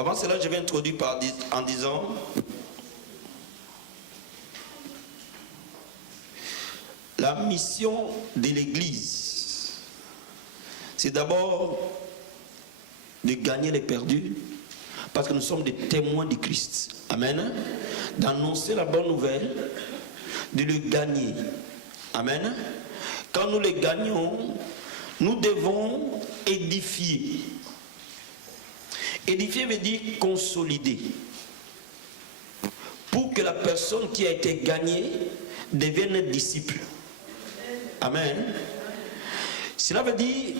Avant cela, je vais introduire en disant la mission de l'Église, c'est d'abord de gagner les perdus, parce que nous sommes des témoins de Christ. Amen. D'annoncer la bonne nouvelle, de le gagner. Amen. Quand nous le gagnons, nous devons édifier. Édifier veut dire consolider. Pour que la personne qui a été gagnée devienne un disciple. Amen. Cela veut dire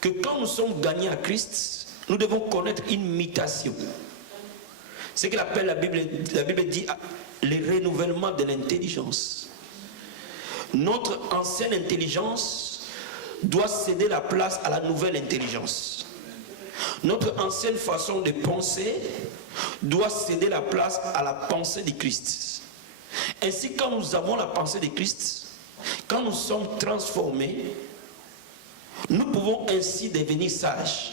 que quand nous sommes gagnés à Christ, nous devons connaître une mutation. Ce que la Bible dit le renouvellement de l'intelligence. Notre ancienne intelligence doit céder la place à la nouvelle intelligence. Notre ancienne façon de penser doit céder la place à la pensée de Christ. Ainsi, quand nous avons la pensée de Christ, quand nous sommes transformés, nous pouvons ainsi devenir sages.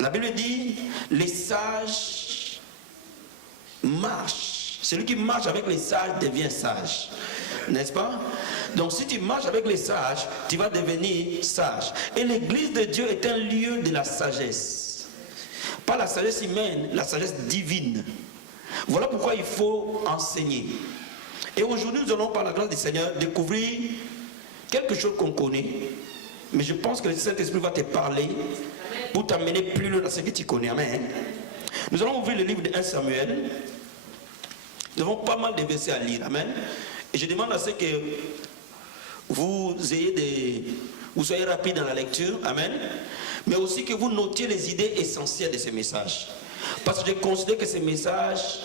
La Bible dit, les sages marchent. Celui qui marche avec les sages devient sage. N'est-ce pas? Donc si tu marches avec les sages, tu vas devenir sage. Et l'église de Dieu est un lieu de la sagesse. Pas la sagesse humaine, la sagesse divine. Voilà pourquoi il faut enseigner. Et aujourd'hui, nous allons, par la grâce du Seigneur, découvrir quelque chose qu'on connaît. Mais je pense que le Saint-Esprit va te parler pour t'amener plus loin dans ce que tu connais. Amen. Nous allons ouvrir le livre de 1 Samuel. Nous avons pas mal de versets à lire. Amen. Et je demande à ce que vous soyez rapide dans la lecture. Amen. Mais aussi que vous notiez les idées essentielles de ce message. Parce que je considère que ce message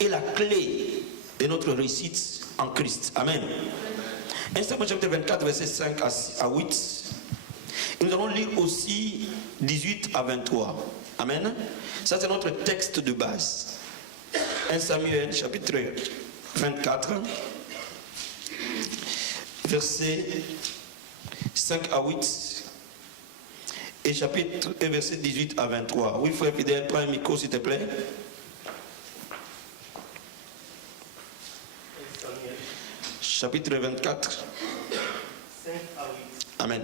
est la clé de notre réussite en Christ. Amen. 1 Samuel chapitre 24, verset 5 à 8. Et nous allons lire aussi 18 à 23. Amen. Ça, c'est notre texte de base. 1 Samuel chapitre 24, verset 5 à 8. Et verset 18 à 23. Oui, frère fidèle, prends un micro, s'il te plaît. Chapitre 24. 5 à 8. Amen.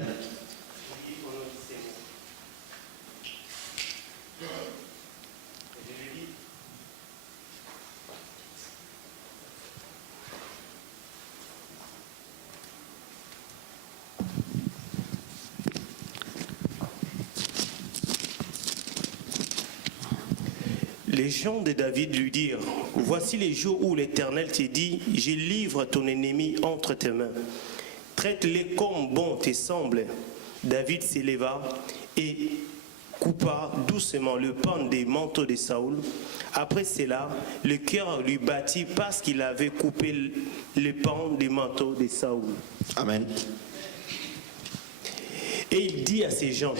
Les gens de David lui dirent, « Voici les jours où l'Éternel te dit, je livre ton ennemi entre tes mains. Traite-les comme bon te semble. » David s'éleva et coupa doucement le pan des manteaux de Saoul. Après cela, le cœur lui battit parce qu'il avait coupé le pan des manteaux de Saoul. Amen. Et il dit à ces gens,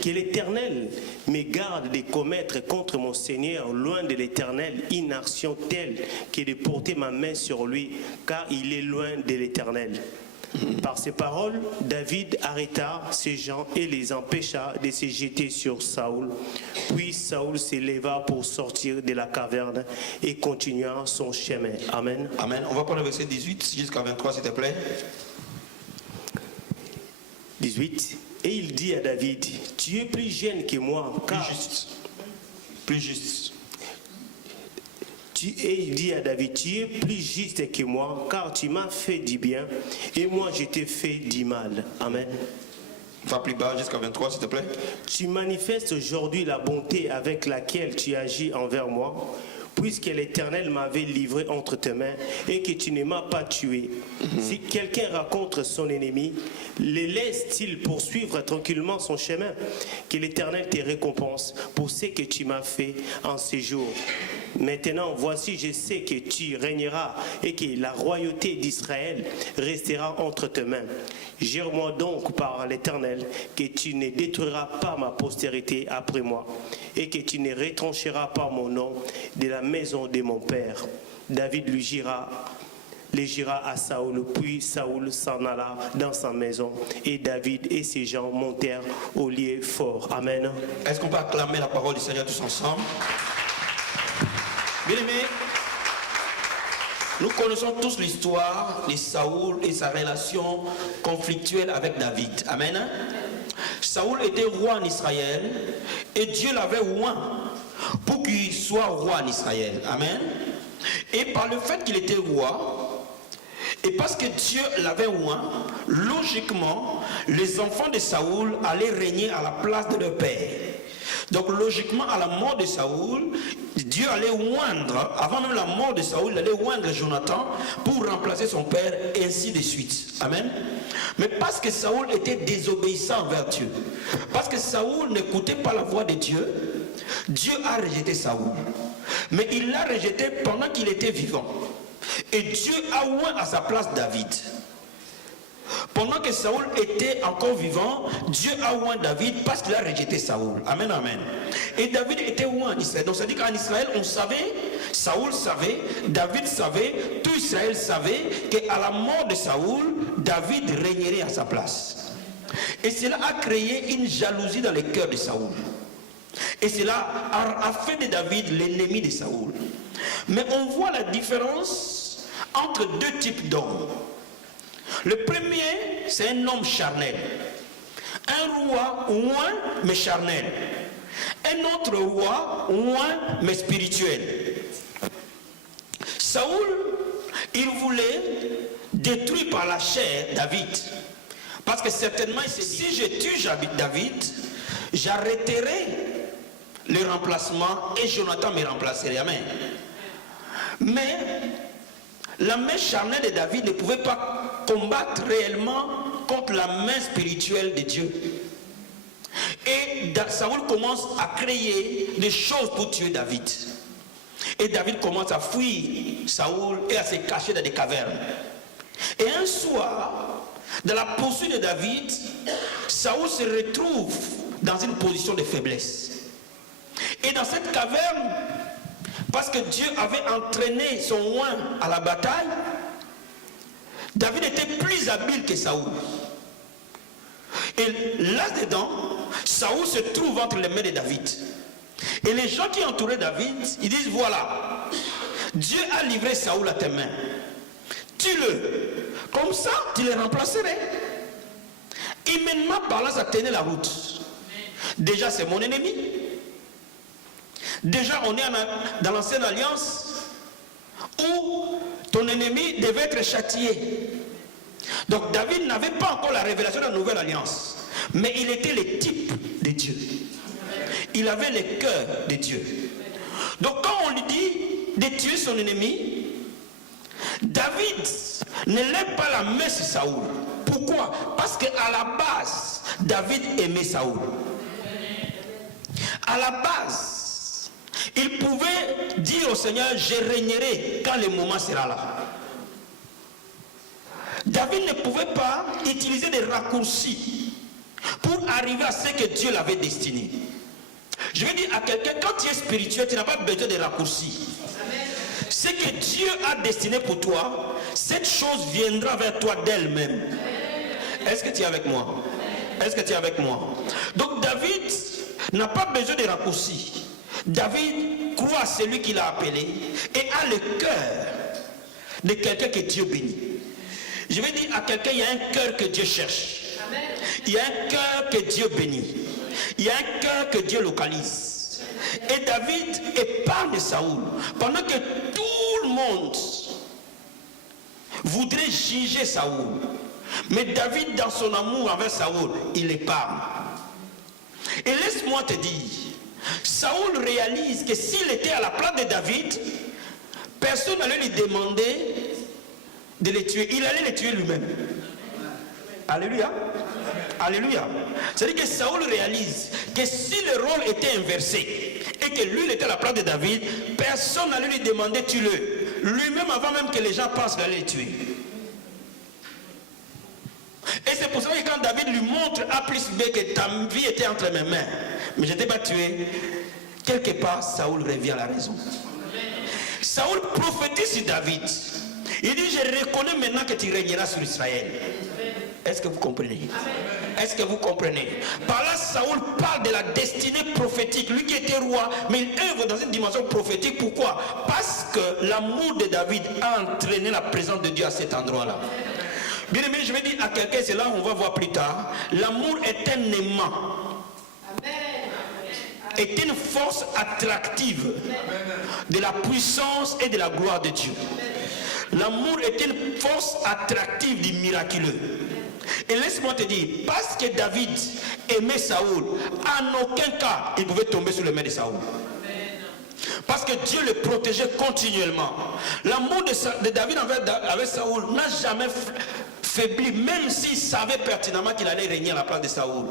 que l'Éternel me garde de commettre contre mon Seigneur, loin de l'Éternel, une action telle que de porter ma main sur lui, car il est loin de l'Éternel. Par ces paroles, David arrêta ces gens et les empêcha de se jeter sur Saoul. Puis Saoul s'éleva pour sortir de la caverne et continua son chemin. Amen. Amen. On va prendre le verset 18 jusqu'à 23, s'il te plaît. 18. Et il dit à David, tu es plus jeune que moi, car... Plus juste. Et il dit à David, tu es plus juste que moi, car tu m'as fait du bien, et moi je t'ai fait du mal. Amen. Va plus bas jusqu'à 23, s'il te plaît. Tu manifestes aujourd'hui la bonté avec laquelle tu agis envers moi, puisque l'Éternel m'avait livré entre tes mains et que tu ne m'as pas tué. Si quelqu'un rencontre son ennemi, le laisse-t-il poursuivre tranquillement son chemin? Que l'Éternel te récompense pour ce que tu m'as fait en ces jours. Maintenant, voici, je sais que tu régneras et que la royauté d'Israël restera entre tes mains. Jure-moi donc par l'Éternel que tu ne détruiras pas ma postérité après moi et que tu ne retrancheras pas mon nom de la maison de mon père. David lui jura les gira à Saoul. Puis Saoul s'en alla dans sa maison et David et ses gens montèrent au lieu fort. Amen. Est-ce qu'on peut acclamer la parole du Seigneur tous ensemble? Bien aimé, nous connaissons tous l'histoire de Saoul et sa relation conflictuelle avec David. Amen. Saoul était roi en Israël et Dieu l'avait oint pour qu'il soit roi en Israël. Amen. Et par le fait qu'il était roi, et parce que Dieu l'avait oint, logiquement, les enfants de Saoul allaient régner à la place de leur père. Donc logiquement, à la mort de Saoul, Dieu allait oindre, avant même la mort de Saoul, il allait oindre Jonathan pour remplacer son père, et ainsi de suite. Amen. Mais parce que Saoul était désobéissant envers Dieu, parce que Saoul n'écoutait pas la voix de Dieu, Dieu a rejeté Saoul. Mais il l'a rejeté pendant qu'il était vivant. Et Dieu a oint à sa place David. Pendant que Saoul était encore vivant, Dieu a oint David parce qu'il a rejeté Saoul. Amen, amen. Et David était oint en Israël. Donc ça dit qu'en Israël, on savait, Saoul savait, David savait, tout Israël savait qu'à la mort de Saoul, David régnerait à sa place. Et cela a créé une jalousie dans le cœur de Saoul. Et cela a fait de David l'ennemi de Saoul. Mais on voit la différence entre deux types d'hommes. Le premier, c'est un homme charnel. Un roi oint mais charnel. Un autre roi oint mais spirituel. Saoul, il voulait détruire par la chair David. Parce que certainement, il s'est dit, si je tue David, j'arrêterai le remplacement et Jonathan me remplacerait. Amen. Mais la main charnelle de David ne pouvait pas combattre réellement contre la main spirituelle de Dieu. Et Saoul commence à créer des choses pour tuer David. Et David commence à fuir Saoul et à se cacher dans des cavernes. Et un soir, dans la poursuite de David, Saoul se retrouve dans une position de faiblesse. Et dans cette caverne, parce que Dieu avait entraîné son oint à la bataille, David était plus habile que Saoul. Et là-dedans, Saoul se trouve entre les mains de David. Et les gens qui entouraient David, ils disent, voilà, Dieu a livré Saoul à tes mains. Tue-le. Comme ça, tu le remplacerais. Humainement parlant, ça tenait la route. Déjà, c'est mon ennemi. Déjà, on est dans l'ancienne alliance où ton ennemi devait être châtié. Donc David n'avait pas encore la révélation de la nouvelle alliance, mais il était le type de Dieu. Il avait le cœur de Dieu. Donc quand on lui dit de tuer son ennemi, David ne lève pas la main sur Saoul. Pourquoi? Parce qu'à la base, David aimait Saoul. À la base, il pouvait dire au Seigneur, je régnerai quand le moment sera là. David ne pouvait pas utiliser des raccourcis pour arriver à ce que Dieu l'avait destiné. Je veux dire à quelqu'un, quand tu es spirituel, tu n'as pas besoin de raccourcis. Ce que Dieu a destiné pour toi, cette chose viendra vers toi d'elle-même. Est-ce que tu es avec moi? Est-ce que tu es avec moi? Donc David n'a pas besoin de raccourcis. David croit à celui qui l'a appelé et a le cœur de quelqu'un que Dieu bénit. Je vais dire à quelqu'un, il y a un cœur que Dieu cherche. Il y a un cœur que Dieu bénit. Il y a un cœur que Dieu localise. Et David épargne Saoul. Pendant que tout le monde voudrait juger Saoul. Mais David, dans son amour envers Saoul, il l'épargne. Et laisse-moi te dire, Saoul réalise que s'il était à la place de David, personne n'allait lui demander de les tuer. Il allait les tuer lui-même. Alléluia. Alléluia. C'est-à-dire que Saoul réalise que si le rôle était inversé et que lui il était à la place de David, personne n'allait lui demander tue-le. Lui-même, avant même que les gens pensent qu'il allait le tuer. Et c'est pour ça que quand David lui montre A plus B que ta vie était entre mes mains, mais je ne t'ai pas tué, quelque part, Saoul revient à la raison. Saoul prophétise sur David. Il dit, je reconnais maintenant que tu régneras sur Israël. Est-ce que vous comprenez? Est-ce que vous comprenez? Par là, Saoul parle de la destinée prophétique. Lui qui était roi, mais il œuvre dans une dimension prophétique. Pourquoi? Parce que l'amour de David a entraîné la présence de Dieu à cet endroit-là. Bien aimé, je vais dire à quelqu'un, c'est là on va voir plus tard. L'amour est un aimant. Est une force attractive de la puissance et de la gloire de Dieu. L'amour est une force attractive du miraculeux. Et laisse-moi te dire, parce que David aimait Saoul, en aucun cas il pouvait tomber sous les mains de Saoul. Parce que Dieu le protégeait continuellement. L'amour de David avec Saoul n'a jamais faibli, même s'il savait pertinemment qu'il allait régner à la place de Saoul.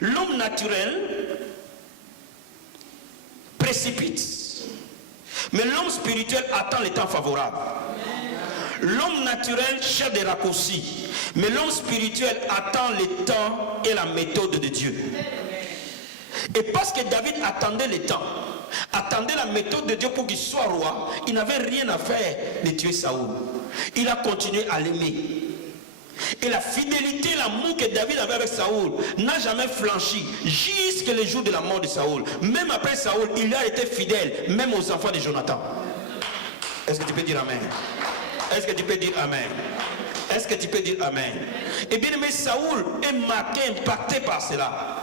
L'homme naturel précipite, mais l'homme spirituel attend les temps favorables. L'homme naturel cherche des raccourcis, mais l'homme spirituel attend les temps et la méthode de Dieu. Et parce que David attendait les temps, attendait la méthode de Dieu pour qu'il soit roi, il n'avait rien à faire de tuer Saoul. Il a continué à l'aimer. Et la fidélité, l'amour que David avait avec Saoul n'a jamais flanchi jusqu'à le jour de la mort de Saoul. Même après Saoul, il a été fidèle, même aux enfants de Jonathan. Est-ce que tu peux dire Amen? Est-ce que tu peux dire Amen? Est-ce que tu peux dire Amen? Et bien aimé, Saoul est marqué, impacté par cela.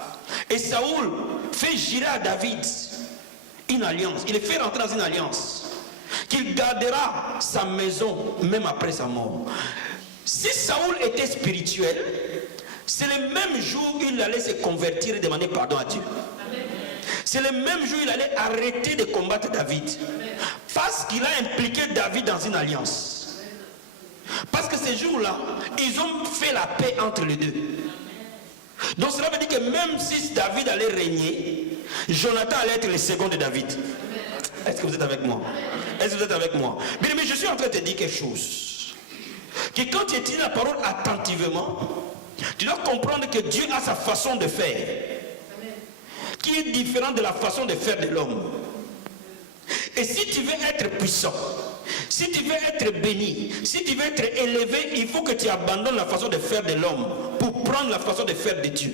Et Saoul fait jurer à David une alliance. Il le fait rentrer dans une alliance. Qu'il gardera sa maison même après sa mort. Si Saoul était spirituel, c'est le même jour où il allait se convertir et demander pardon à Dieu. C'est le même jour où il allait arrêter de combattre David. Parce qu'il a impliqué David dans une alliance. Parce que ces jours-là, ils ont fait la paix entre les deux. Donc cela veut dire que même si David allait régner, Jonathan allait être le second de David. Est-ce que vous êtes avec moi? Est-ce que vous êtes avec moi? Mais je suis en train de te dire quelque chose. Que quand tu étudies la parole attentivement, tu dois comprendre que Dieu a sa façon de faire, qui est différente de la façon de faire de l'homme. Et si tu veux être puissant, si tu veux être béni, si tu veux être élevé, il faut que tu abandonnes la façon de faire de l'homme pour prendre la façon de faire de Dieu.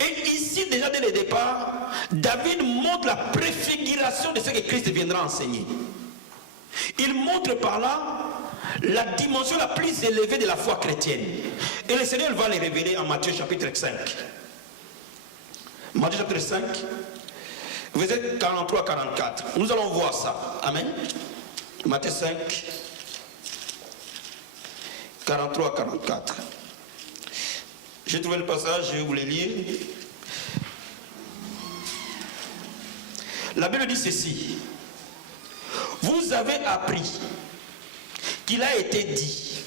Et ici, déjà dès le départ, David montre la préfiguration de ce que Christ viendra enseigner. Il montre par là la dimension la plus élevée de la foi chrétienne. Et le Seigneur va les révéler en Matthieu chapitre 5. Matthieu chapitre 5, verset 43-44. Nous allons voir ça. Amen. Matthieu 5, 43-44. J'ai trouvé le passage, je vais vous le lire. La Bible dit ceci. Vous avez appris qu'il a été dit,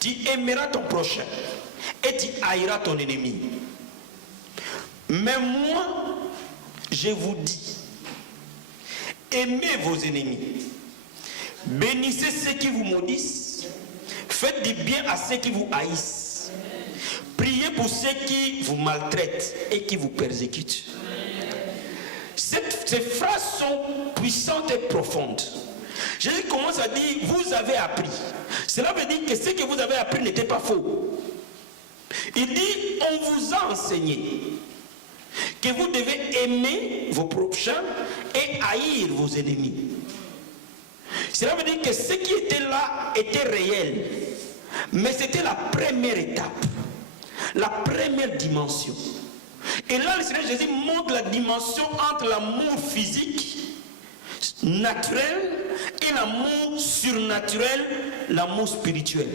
tu aimeras ton prochain et tu haïras ton ennemi. Mais moi, je vous dis, aimez vos ennemis, bénissez ceux qui vous maudissent, faites du bien à ceux qui vous haïssent, priez pour ceux qui vous maltraitent et qui vous persécutent. Ces phrases sont puissantes et profondes. Jésus commence à dire, vous avez appris. Cela veut dire que ce que vous avez appris n'était pas faux. Il dit, on vous a enseigné que vous devez aimer vos prochains et haïr vos ennemis. Cela veut dire que ce qui était là était réel. Mais c'était la première étape. La première dimension. Et là, le Seigneur Jésus montre la dimension entre l'amour physique, naturel, et l'amour surnaturel, l'amour spirituel.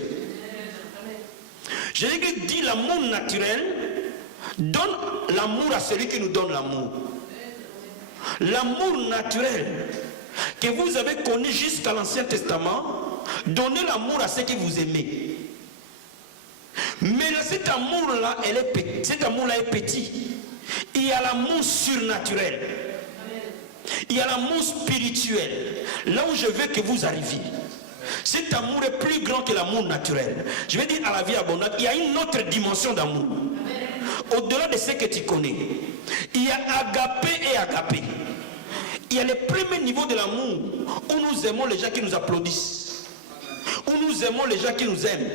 Jésus dit l'amour naturel donne l'amour à celui qui nous donne l'amour. L'amour naturel que vous avez connu jusqu'à l'Ancien Testament, donnez l'amour à ceux qui vous aimez. Mais cet amour-là, cet amour-là est petit. Il y a l'amour surnaturel. Il y a l'amour spirituel. Là où je veux que vous arriviez. Cet amour est plus grand que l'amour naturel. Je vais dire à la vie abondante, il y a une autre dimension d'amour. Au-delà de ce que tu connais. Il y a agapé et agapé. Il y a le premier niveau de l'amour où nous aimons les gens qui nous applaudissent. où nous aimons les gens qui nous aiment,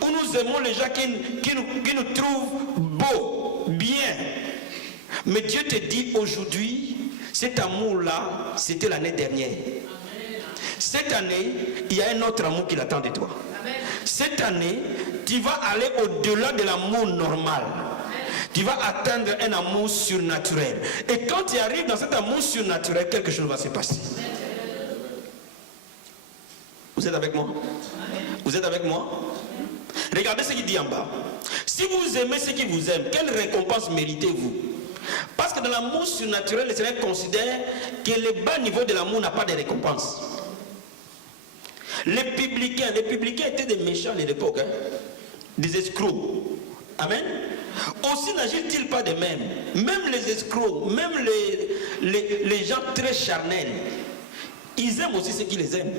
où nous aimons les gens qui nous trouvent beaux, bien. Mais Dieu te dit aujourd'hui, cet amour-là, c'était l'année dernière. Cette année, il y a un autre amour qui l'attend de toi. Cette année, tu vas aller au-delà de l'amour normal. Tu vas atteindre un amour surnaturel. Et quand tu arrives dans cet amour surnaturel, quelque chose va se passer. Vous êtes avec moi? Vous êtes avec moi? Regardez ce qu'il dit en bas. Si vous aimez ceux qui vous aiment, quelle récompense méritez-vous? Parce que dans l'amour surnaturel, le Seigneur considère que le bas niveau de l'amour n'a pas de récompense. Les publicains étaient des méchants à l'époque, hein? Des escrocs. Amen. Aussi n'agissent-ils pas de même? Même les escrocs, même les gens très charnels, ils aiment aussi ceux qui les aiment.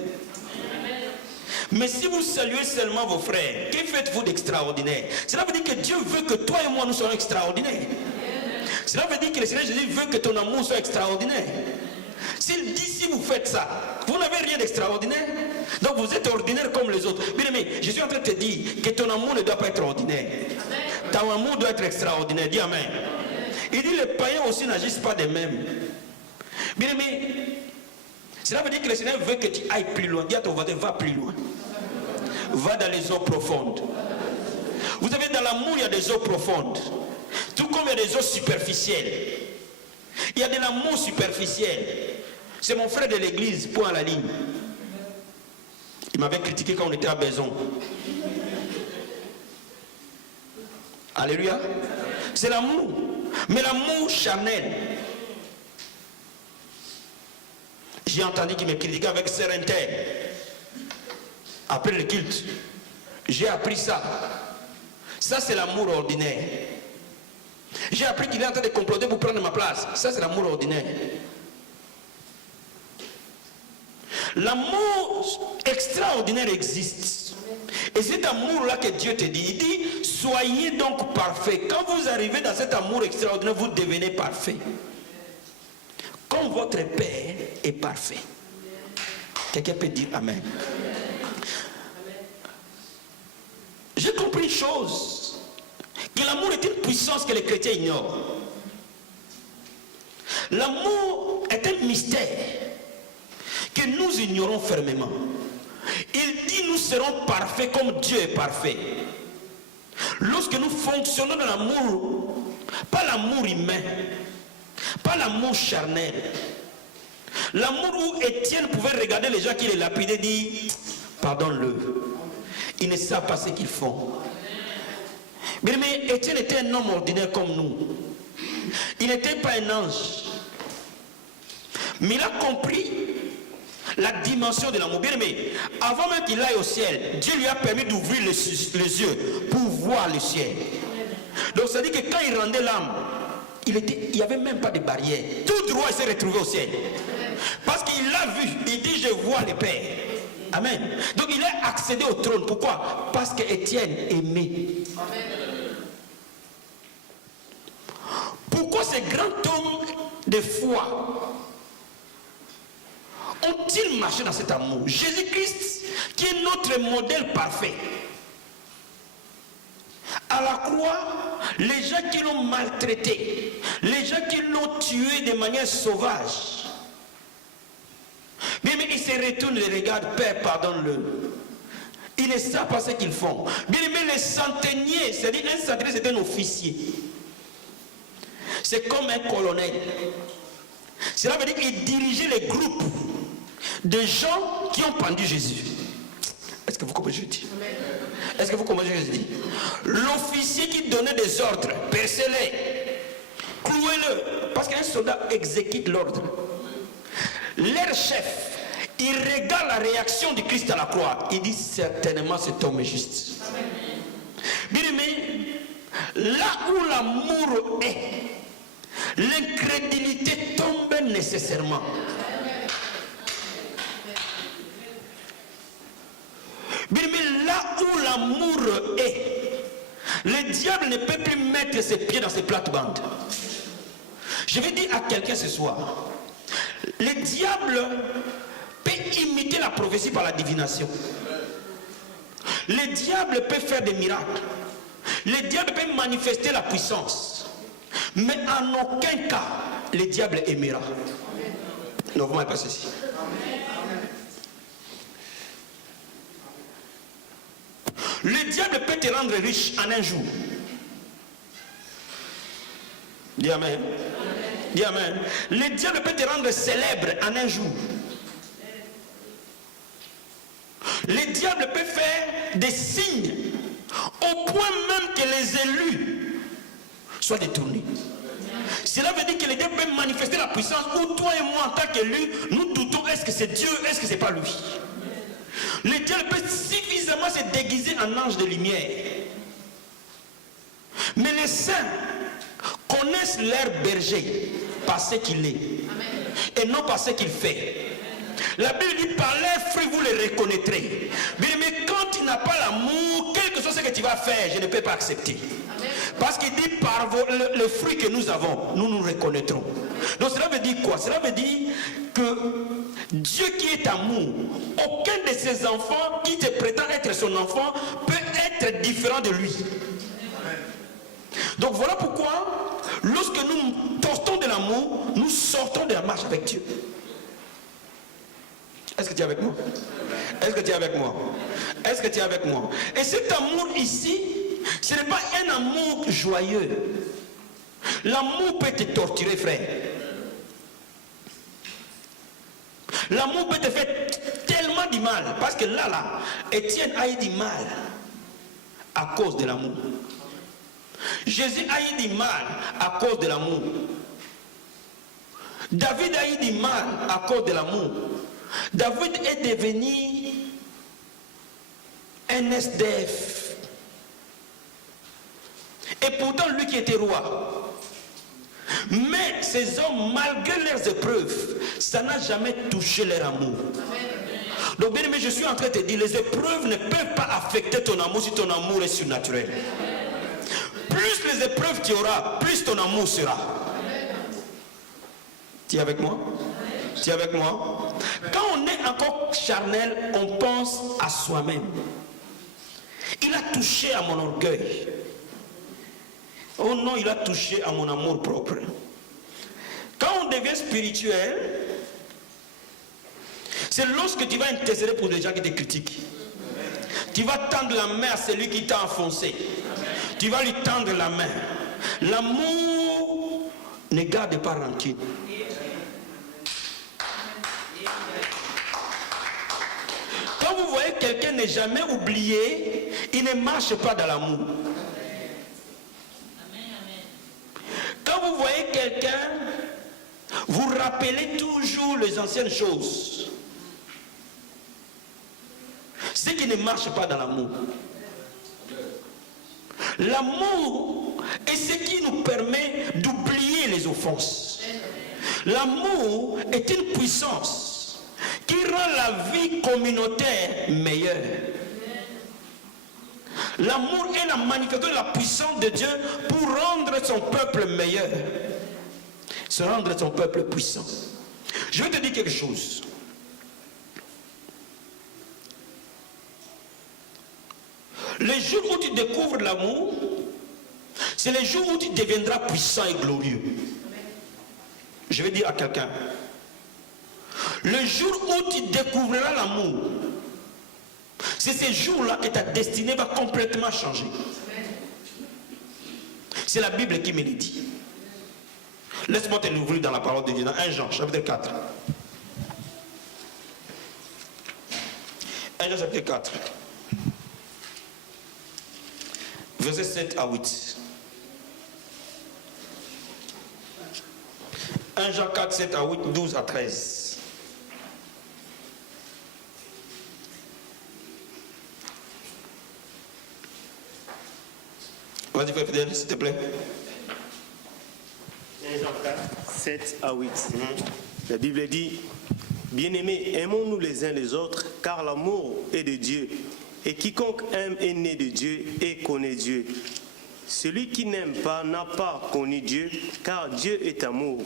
Mais si vous saluez seulement vos frères, que faites-vous d'extraordinaire? Cela veut dire que Dieu veut que toi et moi nous soyons extraordinaires. Cela veut dire que le Seigneur Jésus veut que ton amour soit extraordinaire. S'il dit si vous faites ça, vous n'avez rien d'extraordinaire. Donc vous êtes ordinaire comme les autres. Bien aimé, je suis en train de te dire que ton amour ne doit pas être ordinaire. Ton amour doit être extraordinaire. Dis amen. Il dit les païens aussi n'agissent pas de même. Bien aimé, cela veut dire que le Seigneur veut que tu ailles plus loin. Dis à ton voisin, va plus loin. Va dans les eaux profondes. Vous savez, dans l'amour, il y a des eaux profondes. Tout comme il y a des eaux superficielles. Il y a de l'amour superficiel. C'est mon frère de l'église, point à la ligne. Il m'avait critiqué quand on était à Bézon. Alléluia. C'est l'amour. Mais l'amour charnel. J'ai entendu qu'il me critiquait avec Sérénité. Après le culte. J'ai appris ça. Ça, c'est l'amour ordinaire. J'ai appris qu'il est en train de comploter pour prendre ma place. Ça, c'est l'amour ordinaire. L'amour extraordinaire existe. Et cet amour-là que Dieu te dit, il dit, soyez donc parfaits. Quand vous arrivez dans cet amour extraordinaire, vous devenez parfait. Comme votre Père est parfait. Quelqu'un peut dire Amen. J'ai compris une chose, que l'amour est une puissance que les chrétiens ignorent. L'amour est un mystère que nous ignorons fermement. Il dit nous serons parfaits comme Dieu est parfait. Lorsque nous fonctionnons dans l'amour, pas l'amour humain, pas l'amour charnel, l'amour où Étienne pouvait regarder les gens qui les lapidaient et dire pardonne-le, ils ne savent pas ce qu'ils font. Mais Étienne était un homme ordinaire comme nous. Il n'était pas un ange. Mais il a compris la dimension de l'amour. Bien aimé, avant même qu'il aille au ciel, Dieu lui a permis d'ouvrir les yeux pour voir le ciel. Donc ça dit que quand il rendait l'âme, il n'y avait même pas de barrière. Tout droit il s'est retrouvé au ciel. Parce qu'il l'a vu, il dit je vois le Père. Amen. Donc il est accédé au trône. Pourquoi? Parce qu'Étienne aimait. Pourquoi ces grands hommes de foi ont-ils marché dans cet amour? Jésus-Christ, qui est notre modèle parfait. À la croix, les gens qui l'ont maltraité, les gens qui l'ont tué de manière sauvage, mais ils se retournent et regardent, Père, pardonne-le. Ils ne savent pas ce qu'ils font. Bien aimé, les centeniers, c'est-à-dire un centenier, c'est un officier. C'est comme un colonel. Cela veut dire qu'il dirigeait les groupes de gens qui ont pendu Jésus. Est-ce que vous comprenez ce que je dis? Est-ce que vous comprenez ce que je dis? L'officier qui donnait des ordres, percez-les, clouez-le, parce qu'un soldat exécute l'ordre. Leur chef, il regarde la réaction du Christ à la croix. Il dit certainement cet homme est juste. Bien aimé, là où l'amour est, l'incrédulité tombe nécessairement. Bien aimé, là où l'amour est, le diable ne peut plus mettre ses pieds dans ses plates-bandes. Je vais dire à quelqu'un ce soir, le diable peut imiter la prophétie par la divination. Le diable peut faire des miracles. Le diable peut manifester la puissance. Mais en aucun cas, le diable aimera. Non, vous m'avez pas ceci. Le diable peut te rendre riche en un jour. Dis amen. Dis amen. Le diable peut te rendre célèbre en un jour. Le diable peut faire des signes au point même que les élus soient détournés. Cela veut dire que le diable peut manifester la puissance où toi et moi en tant qu'élus, nous doutons, est-ce que c'est Dieu, est-ce que c'est pas lui? Le diable peut suffisamment se déguiser en ange de lumière. Mais les saints connaissent leur berger par ce qu'il est et non par ce qu'il fait. La Bible dit par leurs fruits vous les reconnaîtrez. Mais quand il n'a pas l'amour, quel que soit ce que tu vas faire, je ne peux pas accepter. Parce qu'il dit par le fruit que nous avons, nous nous reconnaîtrons. Donc cela veut dire quoi? Cela veut dire que Dieu qui est amour, aucun de ses enfants qui te prétend être son enfant peut être différent de lui. Donc voilà pourquoi lorsque nous portons de l'amour, nous sortons de la marche avec Dieu. Est-ce que tu es avec moi? Est-ce que tu es avec moi? Est-ce que tu es avec moi? Et cet amour ici, ce n'est pas un amour joyeux. L'amour peut te torturer, frère. L'amour peut te faire tellement du mal. Parce que là, Étienne a eu du mal à cause de l'amour. Jésus a eu du mal à cause de l'amour. David a eu du mal à cause de l'amour. David est devenu un SDF. Et pourtant, lui qui était roi. Mais ces hommes, malgré leurs épreuves, ça n'a jamais touché leur amour. Donc, bien aimé, je suis en train de te dire, les épreuves ne peuvent pas affecter ton amour si ton amour est surnaturel. Plus les épreuves tu auras, plus ton amour sera. Tu es avec moi? Tu es avec moi? Quand on est encore charnel, on pense à soi-même. Il a touché à mon orgueil. Oh non, il a touché à mon amour propre. Quand on devient spirituel, c'est lorsque tu vas intercéder pour les gens qui te critiquent. Tu vas tendre la main à celui qui t'a enfoncé. Tu vas lui tendre la main. L'amour ne garde pas rancune. Quand vous voyez quelqu'un n'est jamais oublié, il ne marche pas dans l'amour. Quand vous voyez quelqu'un, vous rappelez toujours les anciennes choses. Ce qui ne marche pas dans l'amour. L'amour est ce qui nous permet d'oublier les offenses. L'amour est une puissance qui rend la vie communautaire meilleure. L'amour est la manifestation de la puissance de Dieu pour rendre son peuple meilleur. Se rendre son peuple puissant. Je vais te dire quelque chose. Le jour où tu découvres l'amour, c'est le jour où tu deviendras puissant et glorieux. Je vais dire à quelqu'un, le jour où tu découvriras l'amour, c'est ce jour-là que ta destinée va complètement changer. C'est la Bible qui me le dit. Laisse-moi te l'ouvrir dans la parole de Dieu, dans 1 Jean, chapitre 4. 1 Jean, chapitre 4. Versets 7 à 8. 1 Jean 4, 7 à 8, 12 à 13. Vas-y, frère fidèle, s'il te plaît. 1 Jean 4, 7 à 8. La Bible dit, bien-aimés, aimons-nous les uns les autres, car l'amour est de Dieu. Et quiconque aime est né de Dieu et connaît Dieu. Celui qui n'aime pas n'a pas connu Dieu, car Dieu est amour.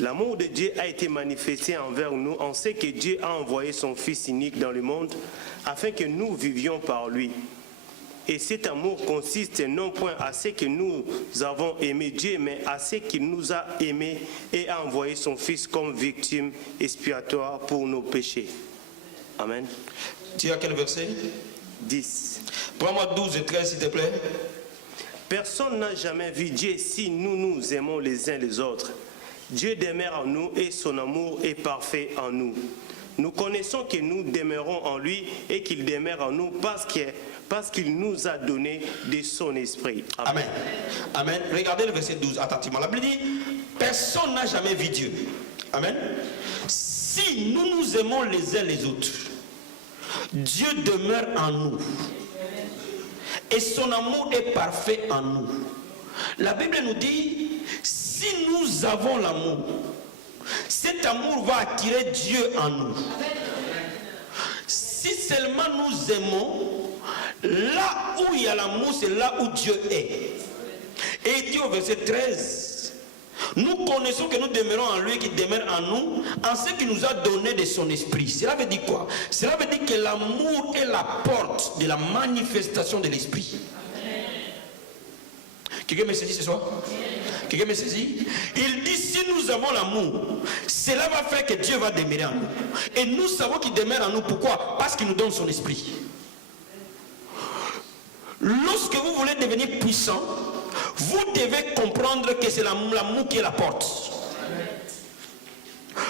L'amour de Dieu a été manifesté envers nous. On sait que Dieu a envoyé son Fils unique dans le monde afin que nous vivions par lui. Et cet amour consiste non point à ce que nous avons aimé Dieu, mais à ce qu'il nous a aimés et a envoyé son Fils comme victime expiatoire pour nos péchés. Amen. Tu as quel verset? 10. Prends-moi 12 et 13 s'il te plaît. Personne n'a jamais vu Dieu si nous nous aimons les uns les autres. Dieu demeure en nous et son amour est parfait en nous. Nous connaissons que nous demeurons en lui et qu'il demeure en nous parce qu'il nous a donné de son esprit. Amen. Amen. Regardez le verset 12 attentivement. La Bible dit, personne n'a jamais vu Dieu. Amen. Si nous nous aimons les uns les autres, Dieu demeure en nous. Et son amour est parfait en nous. La Bible nous dit, si nous avons l'amour, cet amour va attirer Dieu en nous. Si seulement nous aimons, là où il y a l'amour, c'est là où Dieu est. Et il dit au verset 13, nous connaissons que nous demeurons en lui, qui demeure en nous, en ce qu'il nous a donné de son esprit. Cela veut dire quoi? Cela veut dire que l'amour est la porte de la manifestation de l'esprit. Quelqu'un me saisit ce soir? Quelqu'un me saisit? Il dit, si nous avons l'amour, cela va faire que Dieu va demeurer en nous. Et nous savons qu'il demeure en nous. Pourquoi? Parce qu'il nous donne son esprit. Lorsque vous voulez devenir puissant, vous devez comprendre que c'est l'amour qui est la porte.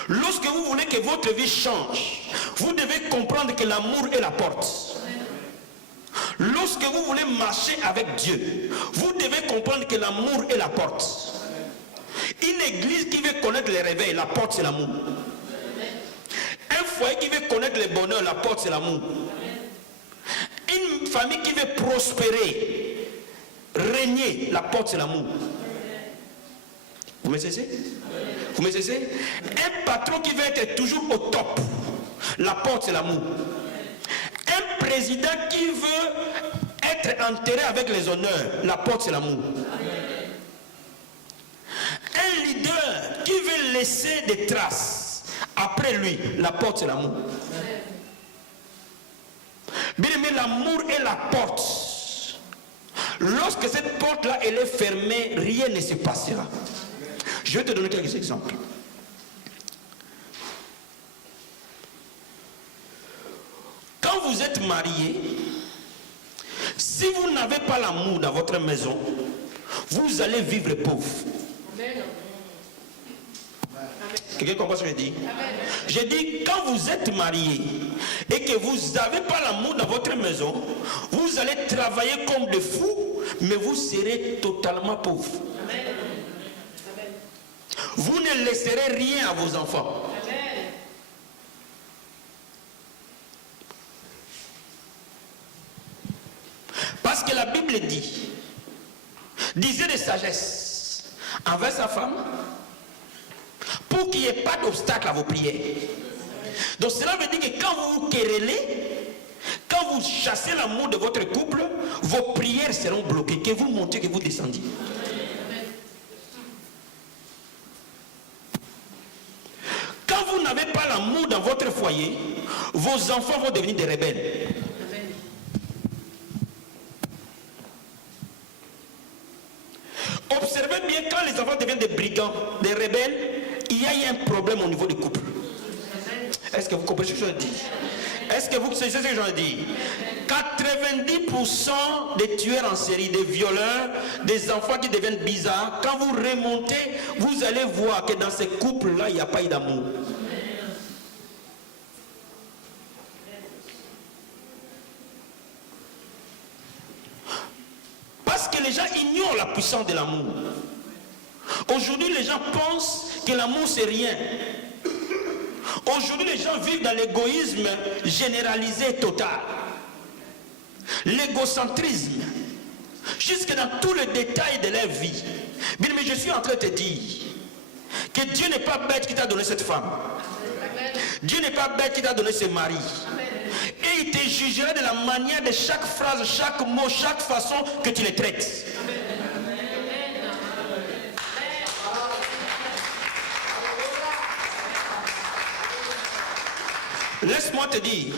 Lorsque vous voulez que votre vie change, vous devez comprendre que l'amour est la porte. Lorsque vous voulez marcher avec Dieu, vous devez comprendre que l'amour est la porte. Une église qui veut connaître les réveils, la porte c'est l'amour. Un foyer qui veut connaître le bonheur, la porte c'est l'amour. Une famille qui veut prospérer, régner, la porte c'est l'amour. Vous me cessez? Vous me cessez? Un patron qui veut être toujours au top, la porte c'est l'amour. Un président qui veut être enterré avec les honneurs, la porte c'est l'amour. Un leader qui veut laisser des traces après lui, la porte c'est l'amour. Bien aimé, l'amour est la porte. Lorsque cette porte-là elle est fermée, rien ne se passera. Je vais te donner quelques exemples. Quand vous êtes marié, si vous n'avez pas l'amour dans votre maison, vous allez vivre pauvre. Quelqu'un comprend ce que je dis? Je dis, quand vous êtes marié et que vous n'avez pas l'amour dans votre maison, vous allez travailler comme des fous, mais vous serez totalement pauvre. Vous ne laisserez rien à vos enfants. Parce que la Bible disait de sagesse envers sa femme, pour qu'il n'y ait pas d'obstacle à vos prières. Donc cela veut dire que quand vous vous querellez, quand vous chassez l'amour de votre couple, vos prières seront bloquées, que vous montiez, que vous descendiez. Quand vous n'avez pas l'amour dans votre foyer, vos enfants vont devenir des rebelles. Observez bien, quand les enfants deviennent des brigands, des rebelles, il y a un problème au niveau du couple. Est-ce que vous comprenez ce que je dis? Est-ce que vous savez ce que je dis? 90% des tueurs en série, des violeurs, des enfants qui deviennent bizarres, quand vous remontez, vous allez voir que dans ces couples-là, il n'y a pas eu d'amour. Parce que les gens ignorent la puissance de l'amour. Aujourd'hui, les gens pensent que l'amour, c'est rien. Aujourd'hui, les gens vivent dans l'égoïsme généralisé total. L'égocentrisme. Jusque dans tous les détails de leur vie. Bien, mais je suis en train de te dire que Dieu n'est pas bête qui t'a donné cette femme. Dieu n'est pas bête qui t'a donné ce mari. Et il te jugera de la manière de chaque phrase, chaque mot, chaque façon que tu les traites. Laisse-moi te dire,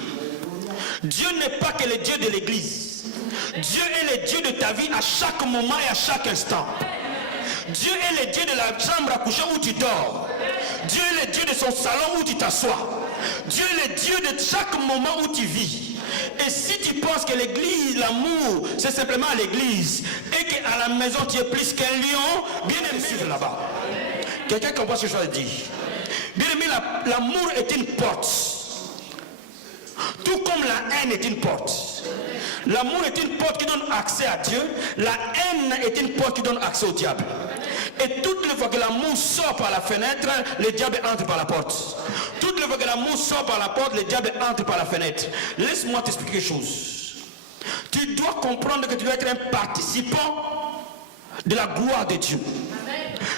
Dieu n'est pas que le Dieu de l'église. Dieu est le Dieu de ta vie à chaque moment et à chaque instant. Dieu est le Dieu de la chambre à coucher où tu dors. Dieu est le Dieu de son salon où tu t'assois. Dieu est le Dieu de chaque moment où tu vis. Et si tu penses que l'église, l'amour, c'est simplement à l'église, et qu'à la maison tu es plus qu'un lion, bien aimé, suivre là-bas. Quelqu'un comprend ce que je veux dire? Bien aimé, l'amour est une porte. Tout comme la haine est une porte. L'amour est une porte qui donne accès à Dieu. La haine est une porte qui donne accès au diable. Et toutes les fois que l'amour sort par la fenêtre, le diable entre par la porte. Toutes les fois que l'amour sort par la porte, le diable entre par la fenêtre. Laisse-moi t'expliquer quelque chose. Tu dois comprendre que tu dois être un participant de la gloire de Dieu.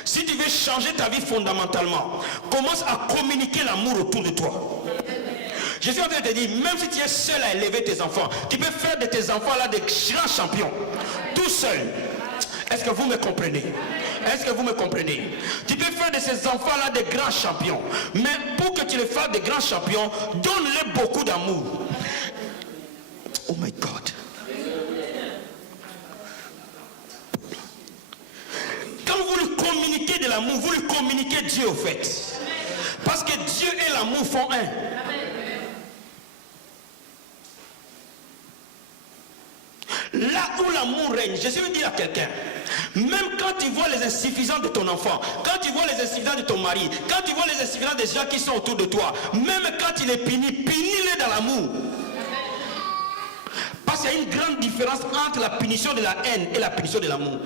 Si tu veux changer ta vie fondamentalement, commence à communiquer l'amour autour de toi. Je suis en train de te dire, même si tu es seul à élever tes enfants, tu peux faire de tes enfants là des grands champions. Tout seul. Est-ce que vous me comprenez? Est-ce que vous me comprenez? Tu peux faire de ces enfants là des grands champions. Mais pour que tu les fasses des grands champions, donne-les beaucoup d'amour. Oh my God. Quand vous lui communiquez de l'amour, vous lui communiquez Dieu au fait. Parce que Dieu et l'amour font un. Là où l'amour règne, je veux dire à quelqu'un, même quand tu vois les insuffisances de ton enfant, quand tu vois les insuffisances de ton mari, quand tu vois les insuffisances des gens qui sont autour de toi, même quand il est puni, punis-les dans l'amour. Parce qu'il y a une grande différence entre la punition de la haine et la punition de l'amour.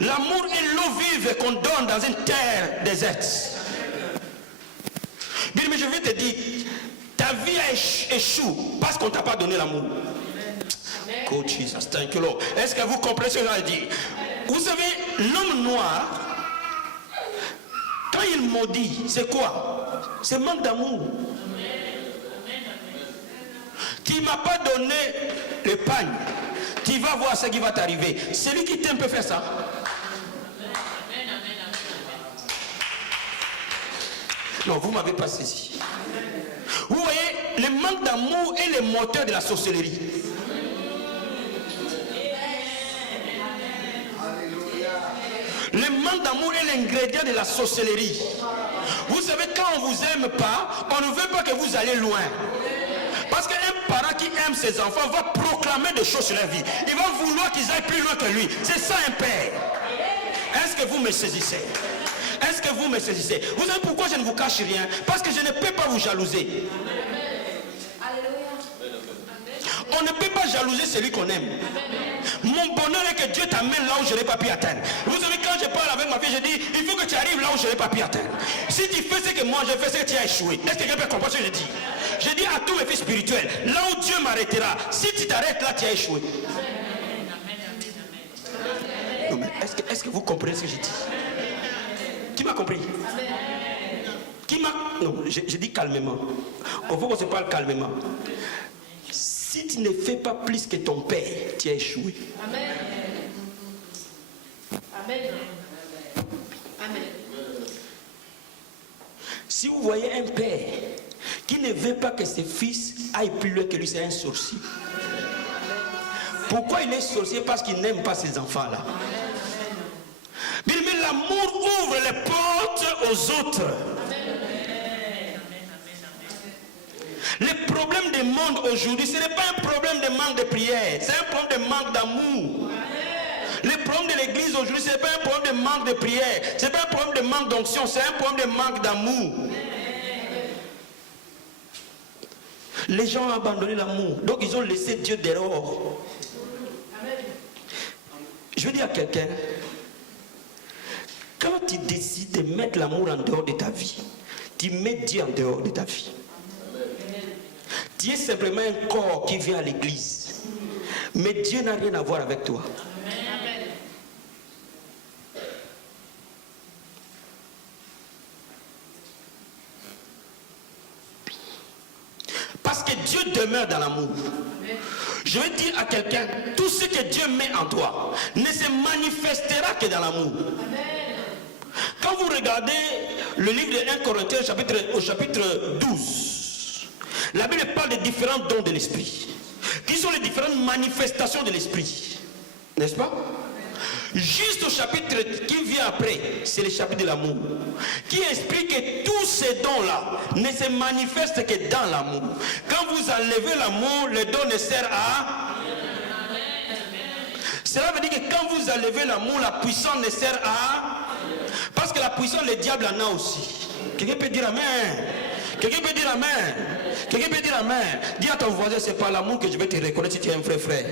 L'amour est l'eau vive qu'on donne dans une terre déserte. Bien, mais je vais te dire, ta vie a échoué parce qu'on ne t'a pas donné l'amour. Coach Jesus, thank you Lord. Est-ce que vous comprenez ce que je dis? Vous savez, l'homme noir, quand il maudit, c'est quoi? C'est manque d'amour. Tu ne m'as pas donné le pagne. Tu vas voir ce qui va t'arriver. Celui qui t'aime peut faire ça. Non, vous ne m'avez pas saisi. Vous voyez, le manque d'amour est le moteur de la sorcellerie. Le manque d'amour est l'ingrédient de la sorcellerie. Vous savez, quand on ne vous aime pas, on ne veut pas que vous alliez loin. Parce qu'un parent qui aime ses enfants va proclamer des choses sur leur vie. Il va vouloir qu'ils aillent plus loin que lui. C'est ça un père. Est-ce que vous me saisissez? Est-ce que vous me saisissez? Vous savez pourquoi je ne vous cache rien? Parce que je ne peux pas vous jalouser. On ne peut pas jalouser celui qu'on aime. Mon bonheur est que Dieu t'amène là où je n'ai pas pu atteindre. Vous savez, quand je parle avec ma fille, je dis, il faut que tu arrives là où je n'ai pas pu atteindre. Si tu fais ce que moi je fais, c'est que tu as échoué. Est-ce que quelqu'un peut comprendre ce que je dis? Je dis à tous mes fils spirituels, là où Dieu m'arrêtera, si tu t'arrêtes là, tu as échoué. Non, mais est-ce que vous comprenez ce que je dis? Qui m'a compris? Qui m'a... Non, je dis calmement. On veut qu'on se parle calmement. Si tu ne fais pas plus que ton père, tu as échoué. Amen. Amen. Amen. Si vous voyez un père qui ne veut pas que ses fils aillent plus loin que lui, c'est un sorcier. Pourquoi il est sorcier? Parce qu'il n'aime pas ses enfants-là. Mais l'amour ouvre les portes aux autres. Le problème du monde aujourd'hui, ce n'est pas un problème de manque de prière, c'est un problème de manque d'amour. Le problème de l'église aujourd'hui, ce n'est pas un problème de manque de prière, ce n'est pas un problème de manque d'onction, c'est un problème de manque d'amour. Les gens ont abandonné l'amour, donc ils ont laissé Dieu dehors. Je veux dire à quelqu'un, quand tu décides de mettre l'amour en dehors de ta vie, tu mets Dieu en dehors de ta vie. Tu es simplement un corps qui vient à l'église. Mais Dieu n'a rien à voir avec toi. Parce que Dieu demeure dans l'amour. Je Je vais dire à quelqu'un, tout ce que Dieu met en toi ne se manifestera que dans l'amour. Quand vous regardez le livre de 1 Corinthiens au chapitre 12, la Bible parle des différents dons de l'esprit. Qui sont les différentes manifestations de l'esprit? N'est-ce pas? Juste au chapitre qui vient après, c'est le chapitre de l'amour, qui explique que tous ces dons-là ne se manifestent que dans l'amour. Quand vous enlevez l'amour, le don ne sert à... Cela veut dire que quand vous enlevez l'amour, la puissance ne sert à... Parce que la puissance, le diable en a aussi. Quelqu'un peut dire amen. Quelqu'un peut dire amen. Quelqu'un peut dire amen. Dis à ton voisin, c'est pas l'amour que je vais te reconnaître si tu es un vrai frère.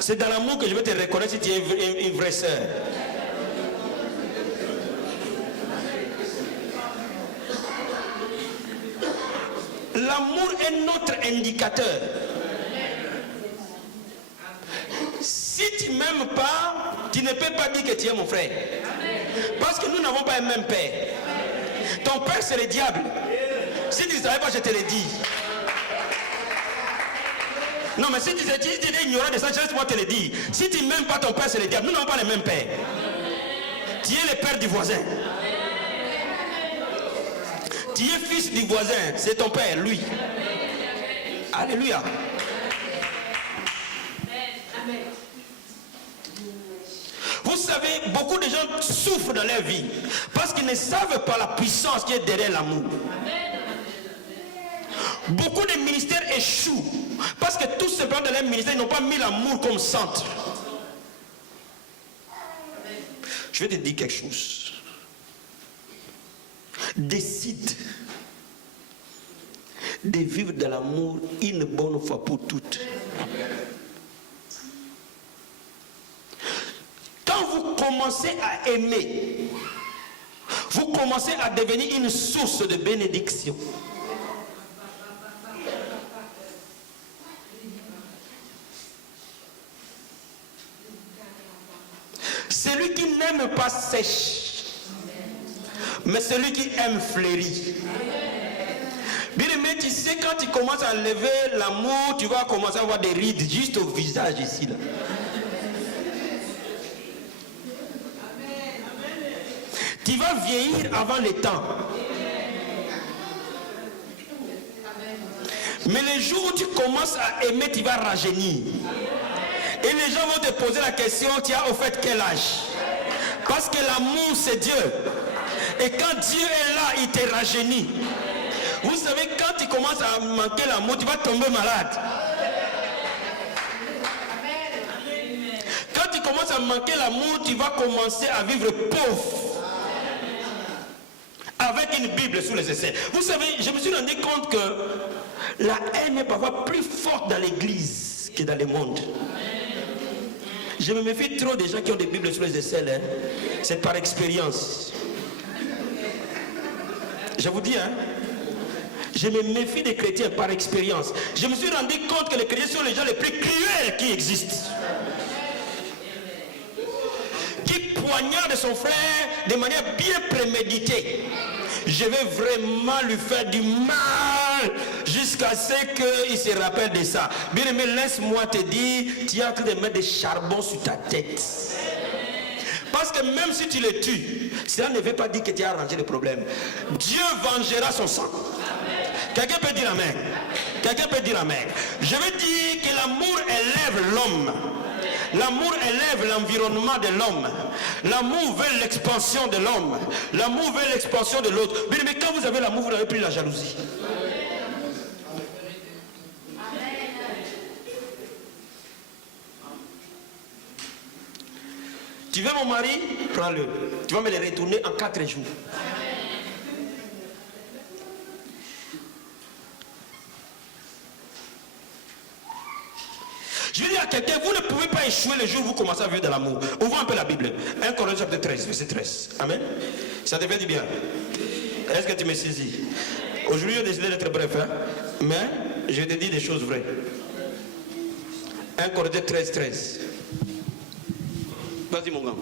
C'est dans l'amour que je vais te reconnaître si tu es une vraie sœur. L'amour est notre indicateur. Si tu ne m'aimes pas, tu ne peux pas dire que tu es mon frère. Parce que nous n'avons pas un même père. Ton père, c'est le diable. Si tu ne savais pas, je te l'ai dit. Non, mais si tu es ignorant de ça, laisse-moi te le dire. Si tu n'aimes pas ton père, c'est le diable. Nous n'avons pas le même père. Tu es le père du voisin. Tu es fils du voisin. C'est ton père, lui. Alléluia. Vous savez, beaucoup de gens souffrent dans leur vie parce qu'ils ne savent pas la puissance qui est derrière l'amour. Beaucoup de ministères échouent parce que tout simplement dans leur ministère, ils n'ont pas mis l'amour comme centre. Je vais te dire quelque chose. Décide de vivre de l'amour une bonne fois pour toutes. Quand vous commencez à aimer, vous commencez à devenir une source de bénédiction. Celui qui n'aime pas sèche, mais celui qui aime fleurit. Bien aimé, tu sais, quand tu commences à lever l'amour, tu vas commencer à avoir des rides juste au visage ici. Là. Tu vas vieillir avant le temps. Mais le jour où tu commences à aimer, tu vas rajeunir. Et les gens vont te poser la question, tu as au fait quel âge? Parce que l'amour c'est Dieu. Et quand Dieu est là, il te rajeunit. Vous savez, quand tu commences à manquer l'amour, tu vas tomber malade. Quand tu commences à manquer l'amour, tu vas commencer à vivre pauvre. Avec une Bible sous les aisselles. Vous savez, je me suis rendu compte que la haine est parfois plus forte dans l'église que dans le monde. Je me méfie trop des gens qui ont des Bibles sous les aisselles. Hein. C'est par expérience. Je vous dis, hein. Je me méfie des chrétiens par expérience. Je me suis rendu compte que les chrétiens sont les gens les plus cruels qui existent. Qui poignardent son frère de manière bien préméditée. Je vais vraiment lui faire du mal jusqu'à ce qu'il se rappelle de ça. Bien aimé, laisse-moi te dire, tu es en train de mettre des charbons sur ta tête. Parce que même si tu le tues, cela ne veut pas dire que tu as arrangé le problème. Dieu vengera son sang. Quelqu'un peut dire amen. Quelqu'un peut dire amen. Je veux dire que l'amour élève l'homme. L'amour élève l'environnement de l'homme. L'amour veut l'expansion de l'homme. L'amour veut l'expansion de l'autre. Mais quand vous avez l'amour, vous n'avez plus la jalousie. Tu veux mon mari? Prends-le. Tu vas me le retourner en 4 jours. Je veux dire à quelqu'un, vous ne pouvez pas échouer le jour où vous commencez à vivre de l'amour. Ouvrons un peu la Bible. 1 Corinthiens chapitre 13, verset 13. Amen. Ça te fait du bien. Est-ce que tu me saisis? Aujourd'hui, j'ai décidé d'être bref, hein? Mais je te dis des choses vraies. 1 Corinthiens 13, 13. Vas-y, mon gars.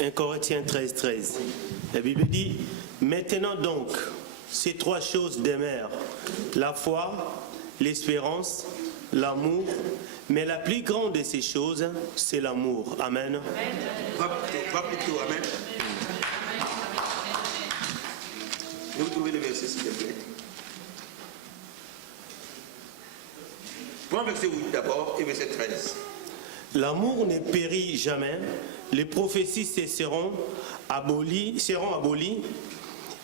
« 1 Corinthiens 13, 13. La Bible dit, maintenant donc, ces trois choses demeurent, la foi, l'espérance, l'amour, mais la plus grande de ces choses, c'est l'amour. Amen. Va plutôt, amen. Vous trouvez le verset, s'il vous plaît. Prends verset 8 d'abord et verset 13. L'amour ne périt jamais, les prophéties seront abolies,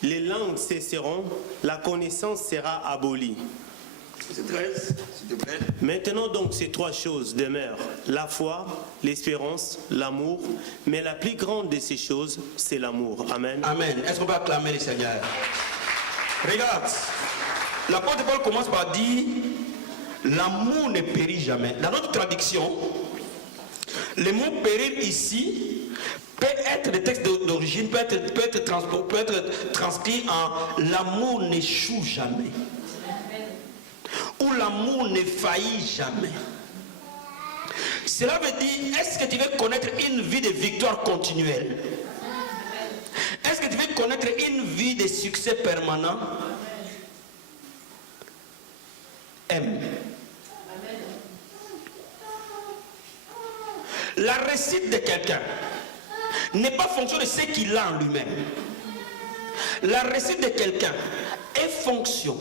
les langues cesseront, la connaissance sera abolie. Verset 13, s'il te plaît. Maintenant donc ces trois choses demeurent, la foi, l'espérance, l'amour, mais la plus grande de ces choses, c'est l'amour. Amen. Amen. Est-ce qu'on peut acclamer le Seigneur? Regarde, l'apôtre Paul commence par dire, l'amour ne périt jamais. Dans notre traduction, le mot périr ici peut être, le texte d'origine peut être transcrit en l'amour n'échoue jamais. Ou l'amour ne faillit jamais. Cela veut dire, est-ce que tu veux connaître une vie de victoire continuelle? Est-ce que tu veux connaître une vie de succès permanent? Aime. La réussite de quelqu'un n'est pas fonction de ce qu'il a en lui-même. La réussite de quelqu'un est fonction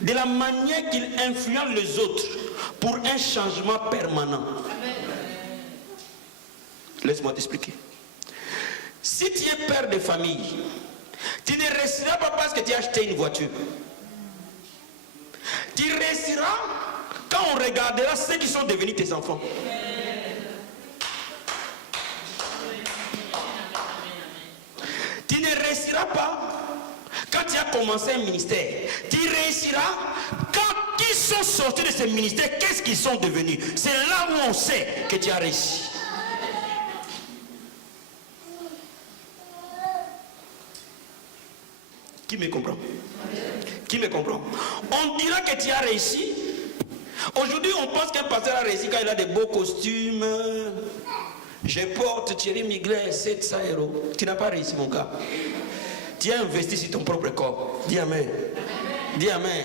de la manière qu'il influence les autres pour un changement permanent. Laisse-moi t'expliquer. Si tu es père de famille, tu ne réussiras pas parce que tu as acheté une voiture. Tu réussiras quand on regardera ceux qui sont devenus tes enfants. Tu ne réussiras pas quand tu as commencé un ministère. Tu réussiras quand ils sont sortis de ce ministère, qu'est-ce qu'ils sont devenus. C'est là où on sait que tu as réussi. Qui me comprend? Qui me comprend? On dira que tu as réussi. Aujourd'hui, on pense qu'un pasteur a réussi quand il a des beaux costumes. Je porte Thierry Migret 700 €. Tu n'as pas réussi, mon gars. Tu as investi sur ton propre corps. Dis amen. Dis amen.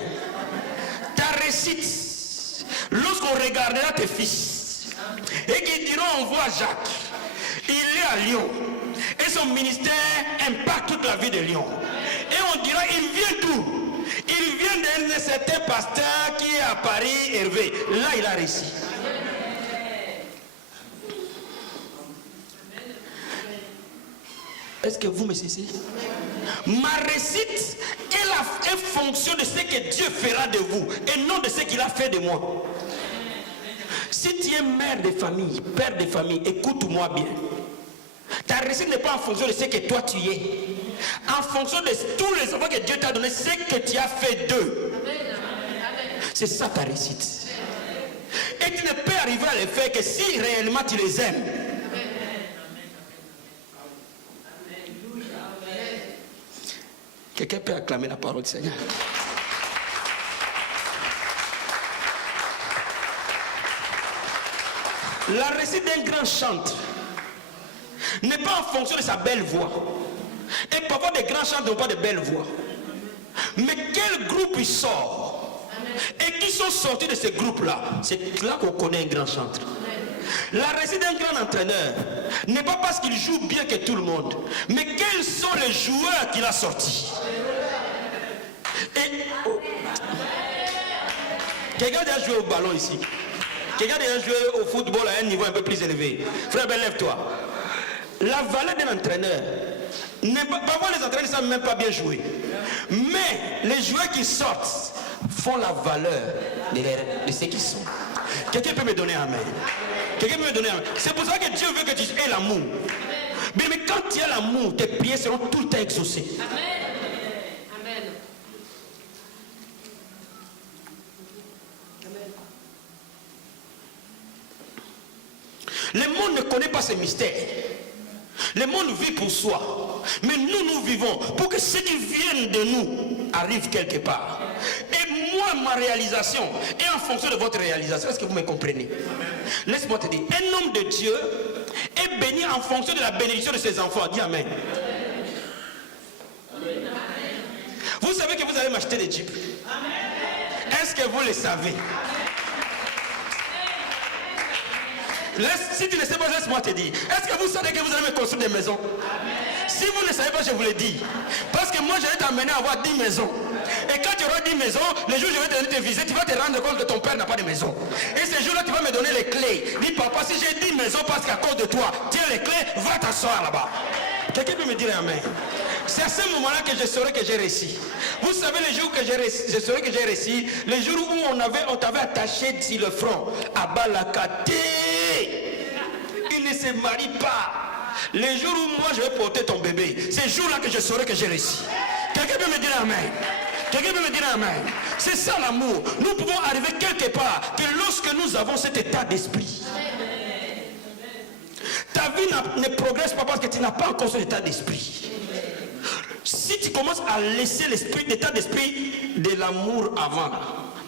Ta réussite, lorsqu'on regardera tes fils et qu'ils diront, on voit Jacques, il est à Lyon et son ministère impacte toute la vie de Lyon. Et on dira, il vient d'où? Il vient d'un certain pasteur qui est à Paris, Hervé. Là, il a réussi. Est-ce que vous me cessez? Ma réussite est fonction de ce que Dieu fera de vous et non de ce qu'il a fait de moi. Si tu es mère de famille, père de famille, écoute-moi bien. Ta réussite n'est pas en fonction de ce que toi tu es. En fonction de tous les enfants que Dieu t'a donné, ce que tu as fait d'eux. C'est ça ta réussite. Et tu ne peux arriver à le faire que si réellement tu les aimes. Quelqu'un peut acclamer la parole du Seigneur. La réussite d'un grand chanteur n'est pas en fonction de sa belle voix. Et parfois des grands chanteurs n'ont pas de belle voix. Mais quel groupe il sort? Et qui sont sortis de ce groupe-là? C'est là qu'on connaît un grand chanteur. La réussite d'un grand entraîneur n'est pas parce qu'il joue bien que tout le monde, mais quels sont les joueurs qu'il a sortis. Et quelqu'un a joué au ballon ici. Quelqu'un a joué au football à un niveau un peu plus élevé. Frère, ben lève-toi. La valeur d'un entraîneur, parfois les entraîneurs ne savent même pas bien jouer. Mais les joueurs qui sortent font la valeur de ce qu'ils sont. Quelqu'un peut me donner un amen? Quelqu'un peut me donner un amen? C'est pour ça que Dieu veut que tu aies l'amour. Mais quand tu as l'amour, tes prières seront tout le temps exaucées. Amen. Le monde ne connaît pas ce mystère. Le monde vit pour soi. Mais nous vivons pour que ceux qui viennent de nous arrivent quelque part. Et moi, ma réalisation est en fonction de votre réalisation. Est-ce que vous me comprenez? Laisse-moi te dire, un homme de Dieu est béni en fonction de la bénédiction de ses enfants. Dis amen. allez m'acheter des jeeps. Est-ce que vous le savez? Si tu ne sais pas, laisse-moi te dire. Est-ce que vous savez que vous allez me construire des maisons? Si vous ne savez pas, je vous le dis. Parce que moi, je vais t'amener à avoir 10 maisons. Et quand tu auras 10 maisons, les jours où je vais te visiter, tu vas te rendre compte que ton père n'a pas de maison. Et ces jours-là, tu vas me donner les clés. Dis, papa, si j'ai 10 maisons parce qu'à cause de toi, tiens les clés, va t'asseoir là-bas. Quelqu'un peut me dire amen? C'est à ce moment-là que je saurai que j'ai réussi. Vous savez, les jours que je saurai que j'ai réussi, les jours où on t'avait attaché sur le front, à Balakate, il ne se marie pas. Les jours où moi je vais porter ton bébé, c'est ce jour-là que je saurai que j'ai réussi. Quelqu'un peut me dire amen? Quelqu'un peut me dire amen? C'est ça l'amour. Nous pouvons arriver quelque part que lorsque nous avons cet état d'esprit, ta vie ne progresse pas parce que tu n'as pas encore cet état d'esprit. Si tu commences à laisser l'état d'esprit de l'amour avant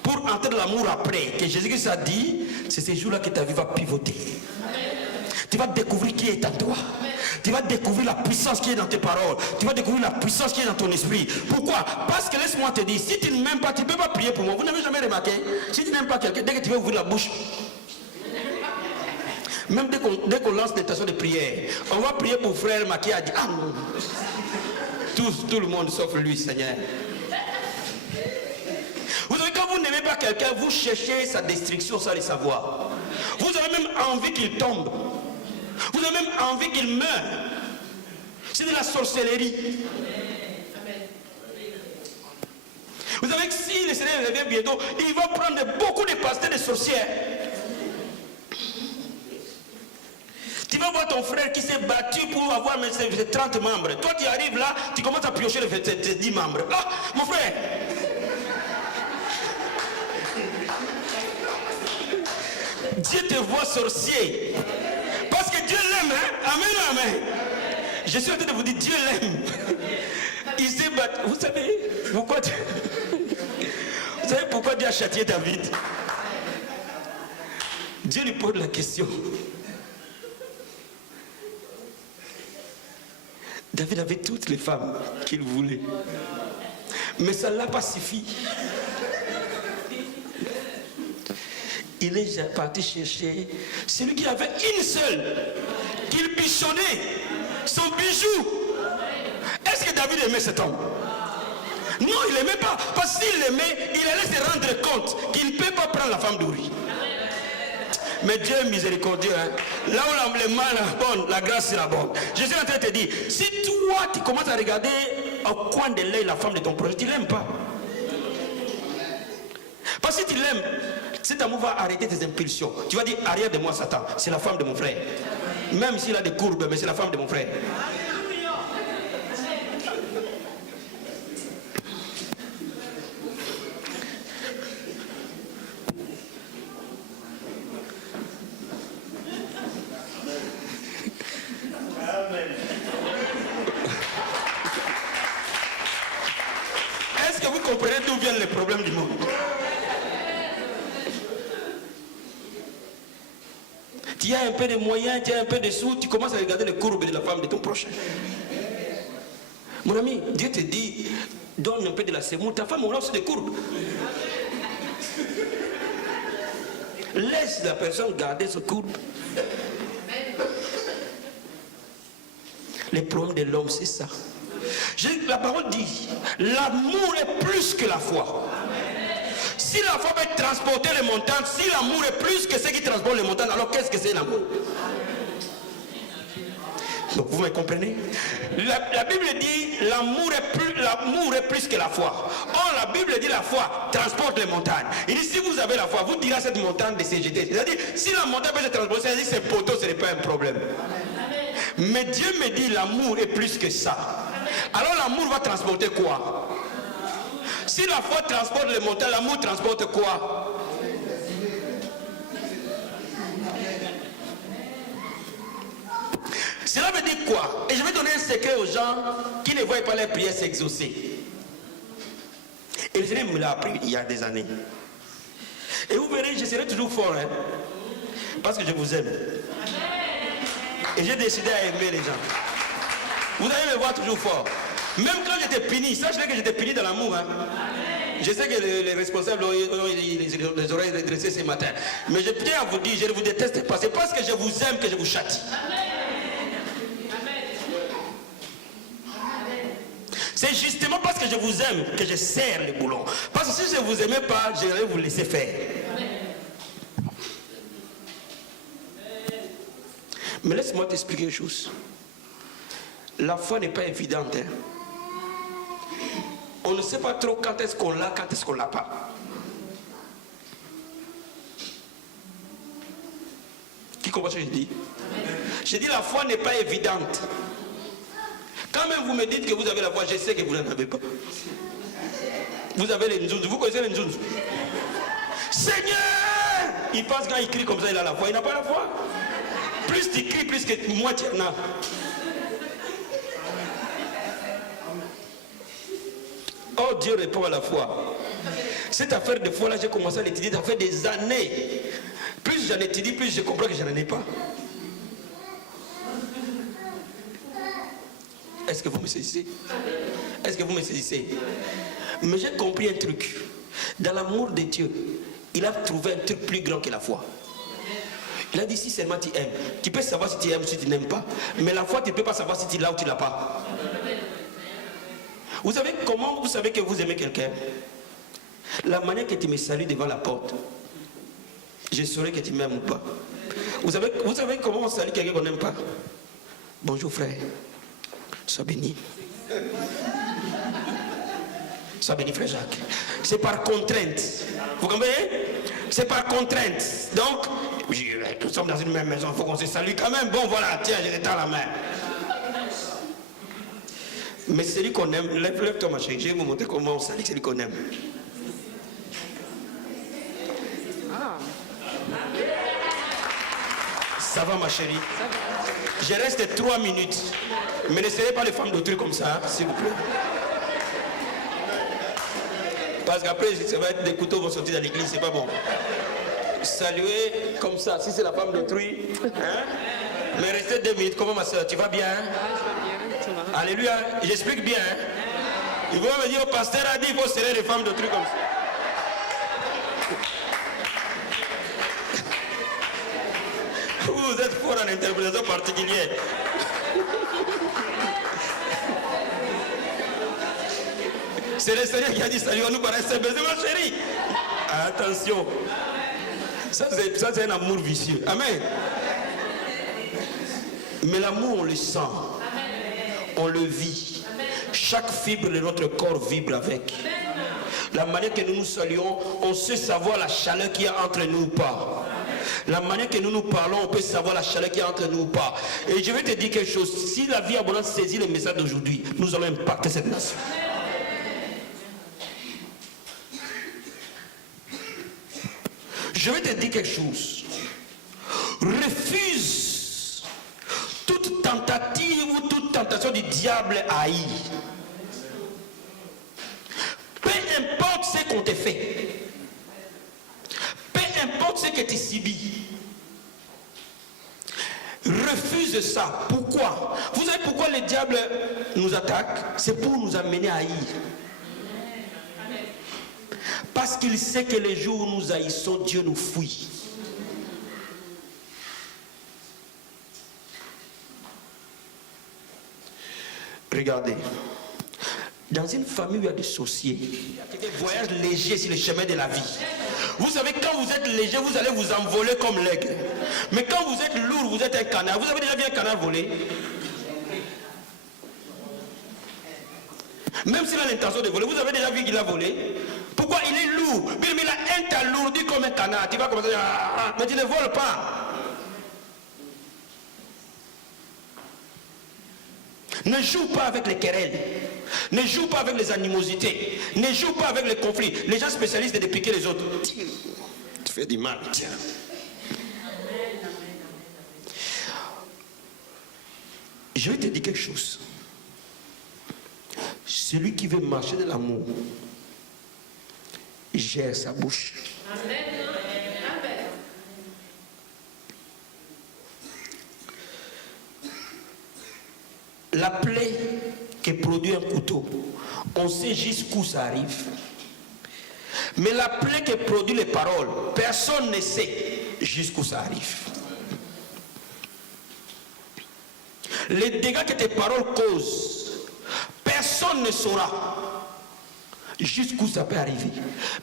pour entrer dans l'amour après, que Jésus-Christ a dit, c'est ces jours-là que ta vie va pivoter. Tu vas découvrir qui est en toi. Tu vas découvrir la puissance qui est dans tes paroles. Tu vas découvrir la puissance qui est dans ton esprit. Pourquoi? Parce que laisse-moi te dire, si tu ne m'aimes pas, tu ne peux pas prier pour moi. Vous n'avez jamais remarqué? Si tu n'aimes pas quelqu'un, dès que tu veux ouvrir la bouche, même dès qu'on lance des stations de prière, on va prier pour frère Maki a dit, ah non. Tout le monde sauf lui, Seigneur. Vous savez, quand vous n'aimez pas quelqu'un, vous cherchez sa destruction sans le savoir. Vous avez même envie qu'il tombe. Vous avez même envie qu'il meure. C'est de la sorcellerie. Vous savez que si le Seigneur revient bientôt, il va prendre beaucoup de pasteurs de sorcières. Tu vas voir ton frère qui s'est battu pour avoir 30 membres. Toi, tu arrives là, tu commences à piocher les 10 membres. Ah, mon frère! Dieu te voit sorcier. Parce que Dieu l'aime, hein? Amen, amen. Je suis en train de vous dire, Dieu l'aime. Il s'est battu. Vous savez pourquoi Dieu a châtié David? Dieu lui pose la question. David avait toutes les femmes qu'il voulait. Mais ça ne l'a pas suffi. Il est parti chercher celui qui avait une seule, qu'il bichonnait, son bijou. Est-ce que David aimait cet homme? Non, il n'aimait pas. Parce qu'il l'aimait, il allait se rendre compte qu'il ne peut pas prendre la femme d'Uri. Mais Dieu est miséricordieux. Hein? Là où le mal est bon, la grâce sera bonne. Je suis en train de te dire, si toi tu commences à regarder au coin de l'œil la femme de ton projet, tu ne l'aimes pas. Parce que si tu l'aimes, cet amour va arrêter tes impulsions. Tu vas dire, arrière de moi Satan, c'est la femme de mon frère. Même s'il a des courbes, mais c'est la femme de mon frère. Est-ce que vous comprenez d'où viennent les problèmes du monde? Tu as un peu de moyens, tu as un peu de sous, tu commences à regarder les courbes de la femme de ton prochain. Mon ami, Dieu te dit, donne un peu de la semoule, ta femme aura aussi des courbes. Laisse la personne garder ce courbe. Les problèmes de l'homme, c'est ça. La parole dit, l'amour est plus que la foi. Si la foi peut transporter les montagnes, si l'amour est plus que ce qui transporte les montagnes, alors qu'est-ce que c'est l'amour? Donc vous me comprenez? La Bible dit l'amour est plus que la foi. Or la Bible dit la foi transporte les montagnes. Il dit si vous avez la foi, vous direz à cette montagne de se jeter. C'est-à-dire si la montagne peut se transporter, c'est-à-dire ces poteaux, ce n'est pas un problème. Mais Dieu me dit l'amour est plus que ça. Alors l'amour va transporter quoi? Si la foi transporte les montagnes, l'amour transporte quoi? Cela veut dire quoi? Et je vais donner un secret aux gens qui ne voient pas les prières s'exaucer. Et le Seigneur me l'a appris il y a des années. Et vous verrez, je serai toujours fort, hein, parce que je vous aime. Et j'ai décidé à aimer les gens. Vous allez me voir toujours fort. Même quand j'étais puni, sache-le que j'étais puni dans l'amour. Hein. Je sais que les responsables ont les oreilles redressées ce matin. Mais je tiens à vous dire, je ne vous déteste pas. C'est parce que je vous aime que je vous châtie. C'est justement parce que je vous aime que je serre les boulons. Parce que si je ne vous aimais pas, je vais vous laisser faire. Mais laisse-moi t'expliquer une chose. La foi n'est pas évidente. Hein. On ne sait pas trop quand est-ce qu'on l'a, quand est-ce qu'on l'a pas. Qui comprend ce que je dis? Je dis la foi n'est pas évidente. Quand même vous me dites que vous avez la foi, je sais que vous n'en avez pas. Vous avez les nzunzu. Vous connaissez les nzunzu? Seigneur! Il pense quand il crie comme ça, il a la foi. Il n'a pas la foi. Plus tu cries, plus que moi tu en as. Oh, Dieu répond à la foi. Cette affaire de foi là, j'ai commencé à l'étudier, ça fait des années. Plus j'en étudie, plus je comprends que je n'en ai pas. Est-ce que vous me saisissez? Est-ce que vous me saisissez? Mais j'ai compris un truc. Dans l'amour de Dieu, il a trouvé un truc plus grand que la foi. Il a dit si seulement tu aimes, tu peux savoir si tu aimes ou si tu n'aimes pas. Mais la foi, tu ne peux pas savoir si tu l'as ou tu ne l'as pas. Vous savez comment vous savez que vous aimez quelqu'un? La manière que tu me salues devant la porte, je saurai que tu m'aimes ou pas. Vous savez comment on salue quelqu'un qu'on n'aime pas? Bonjour frère, sois béni. Sois béni frère Jacques. C'est par contrainte. Vous comprenez? C'est par contrainte. Donc, nous sommes dans une même maison, il faut qu'on se salue quand même. Bon voilà, tiens, je t'étends la main. Mais celui qu'on aime, lève-toi ma chérie, je vais vous montrer comment on salue celui qu'on aime. Ça va ma chérie? Je reste 3 minutes. Mais ne serez pas les femmes d'autrui comme ça, hein, s'il vous plaît. Parce qu'après, ça va être des couteaux vont sortir dans l'église, c'est pas bon. Saluer comme ça, si c'est la femme d'autrui. Hein? Mais restez 2 minutes, comment ma soeur, tu vas bien? Alléluia, j'explique bien. Hein? Il va me dire, au pasteur a dit, il faut serrer les femmes d'autrui comme ça. Vous êtes fort en interprétation particulière. C'est le Seigneur qui a dit salut, on nous paraît simple, ma chérie. Attention. Ça c'est un amour vicieux. Amen. Mais l'amour, on le sent. On le vit. Chaque fibre de notre corps vibre avec. La manière que nous nous saluons, on sait savoir la chaleur qu'il y a entre nous ou pas. La manière que nous nous parlons, on peut savoir la chaleur qu'il y a entre nous ou pas. Et je vais te dire quelque chose. Si la vie abondante saisit le message d'aujourd'hui, nous allons impacter cette nation. Je vais te dire quelque chose. Refuse toute tentative ou toute tentation du diable à haïr. Peu importe ce qu'on te fait. Peu importe ce que tu subis. Refuse ça. Pourquoi? Vous savez pourquoi le diable nous attaque? C'est pour nous amener à haïr. Parce qu'il sait que les jours où nous haïssons, Dieu nous fuit. Regardez. Dans une famille où il y a des sorciers, il y a des voyages légers sur le chemin de la vie. Vous savez, quand vous êtes léger, vous allez vous envoler comme l'aigle. Mais quand vous êtes lourd, vous êtes un canard. Vous avez déjà vu un canard voler? Même s'il a l'intention de voler, vous avez déjà vu qu'il a volé? Pourquoi? Il est lourd. Mais il a un t'alourdi comme un canard. Tu vas commencer à... Mais tu ne voles pas. Ne joue pas avec les querelles. Ne joue pas avec les animosités. Ne joue pas avec les conflits. Les gens spécialistes de piquer les autres. Tu fais du mal. Tiens. Je vais te dire quelque chose. Celui qui veut marcher dans l'amour gère sa bouche. Amen. La plaie que produit un couteau, on sait jusqu'où ça arrive. Mais la plaie que produit les paroles, personne ne sait jusqu'où ça arrive. Les dégâts que tes paroles causent, personne ne saura jusqu'où ça peut arriver.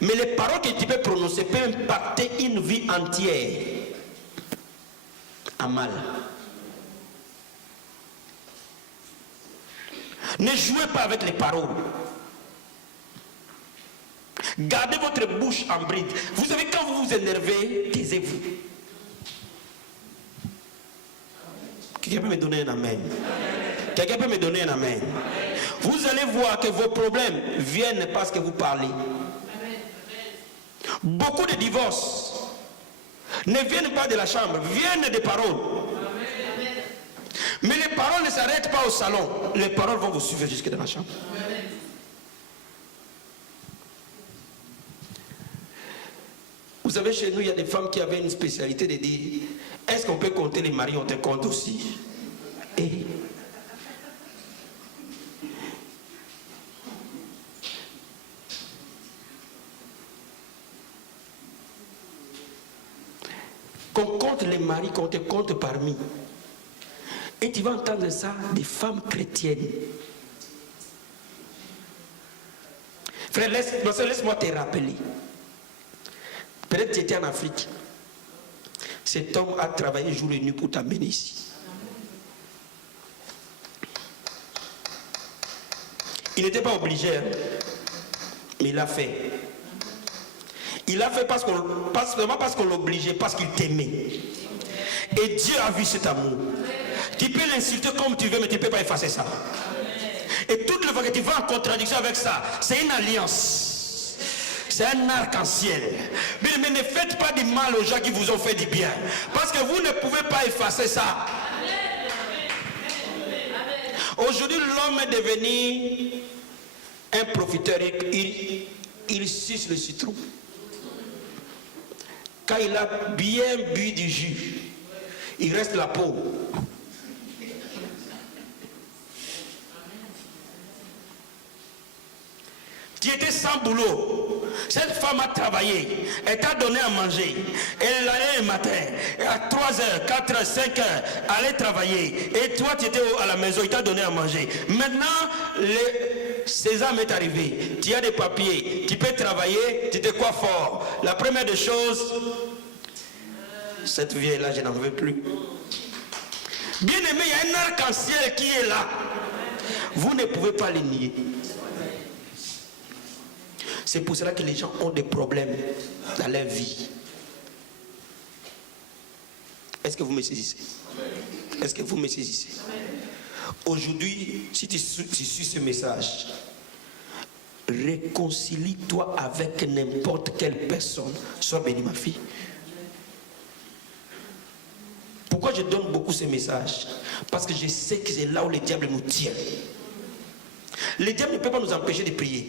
Mais les paroles que tu peux prononcer peuvent impacter une vie entière à mal. Ne jouez pas avec les paroles. Gardez votre bouche en bride. Vous savez, quand vous vous énervez, taisez-vous. Quelqu'un peut me donner un amen? Quelqu'un peut me donner un amen? Vous allez voir que vos problèmes viennent parce que vous parlez. Beaucoup de divorces ne viennent pas de la chambre, viennent des paroles. Mais les paroles ne s'arrêtent pas au salon. Les paroles vont vous suivre jusque dans la chambre. Vous savez, chez nous, il y a des femmes qui avaient une spécialité de dire, est-ce qu'on peut compter les maris? On te compte aussi. Et qu'on compte les maris, qu'on te compte parmi. Et tu vas entendre ça des femmes chrétiennes. Frère, laisse-moi te rappeler. Peut-être que tu étais en Afrique. Cet homme a travaillé jour et nuit pour t'amener ici. Il n'était pas obligé, hein, mais il l'a fait. Il l'a fait parce qu'on l'obligeait, parce qu'il t'aimait. Et Dieu a vu cet amour. Tu peux l'insulter comme tu veux, mais tu ne peux pas effacer ça. Et toute le fois que tu vas en contradiction avec ça, c'est une alliance. C'est un arc-en-ciel. Mais ne faites pas du mal aux gens qui vous ont fait du bien. Parce que vous ne pouvez pas effacer ça. Aujourd'hui, l'homme est devenu un profiteur. Il suce le citron. Quand il a bien bu du jus, il reste la peau. Tu étais sans boulot. Cette femme a travaillé. Elle t'a donné à manger. Elle allait le matin. À 3h, 4h, 5h, allait travailler. Et toi, tu étais à la maison. Il t'a donné à manger. Maintenant, le sésame est arrivé. Tu as des papiers. Tu peux travailler. Tu te coiffes fort. La première des choses, cette vieille-là, je n'en veux plus. Bien aimé, il y a un arc-en-ciel qui est là. Vous ne pouvez pas le nier. C'est pour cela que les gens ont des problèmes dans leur vie. Est-ce que vous me saisissez? Est-ce que vous me saisissez? Aujourd'hui, si tu suis ce message, réconcilie-toi avec n'importe quelle personne. Sois bénie, ma fille. Pourquoi je donne beaucoup ces messages? Parce que je sais que c'est là où le diable nous tient. Le diable ne peut pas nous empêcher de prier.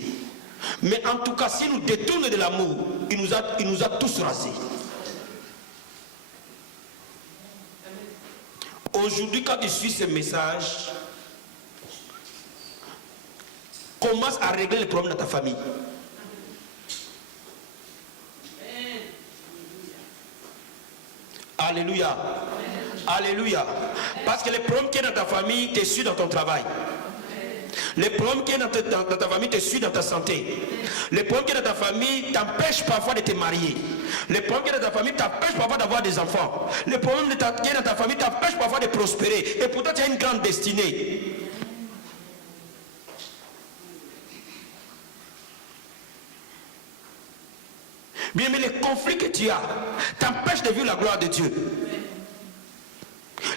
Mais en tout cas, s'il nous détourne de l'amour, il nous a tous rasés. Aujourd'hui, quand tu suis ce message, commence à régler les problèmes de ta famille. Alléluia. Alléluia. Parce que les problèmes qui sont dans ta famille te suivent dans ton travail. Les problèmes qui sont dans ta famille te suivent dans ta santé. Les problèmes qui sont dans ta famille t'empêchent parfois de te marier. Les problèmes qui sont dans ta famille t'empêchent parfois d'avoir des enfants. Les problèmes qui sont dans ta famille t'empêchent parfois de prospérer. Et pourtant tu as une grande destinée. Bien, mais les conflits que tu as t'empêchent de vivre la gloire de Dieu.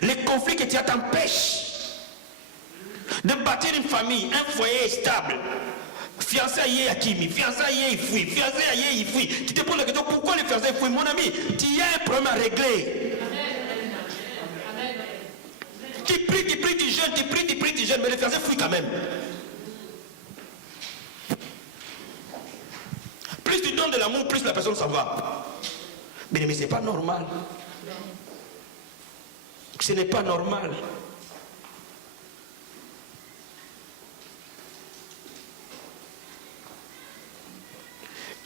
Les conflits que tu as t'empêchent de bâtir une famille, un foyer stable. Fiancé à Kimi, fiancé à Yéifoui, fiancé à Yéifoui. Tu te poses la question, pourquoi les fiancés fouillent? Mon ami, tu as un problème à régler. Tu pries, tu jeûnes, tu jeûnes, mais les fiancés fouillent quand même. Plus tu donnes de l'amour, plus la personne s'en va. Mais ce n'est pas normal. Ce n'est pas normal.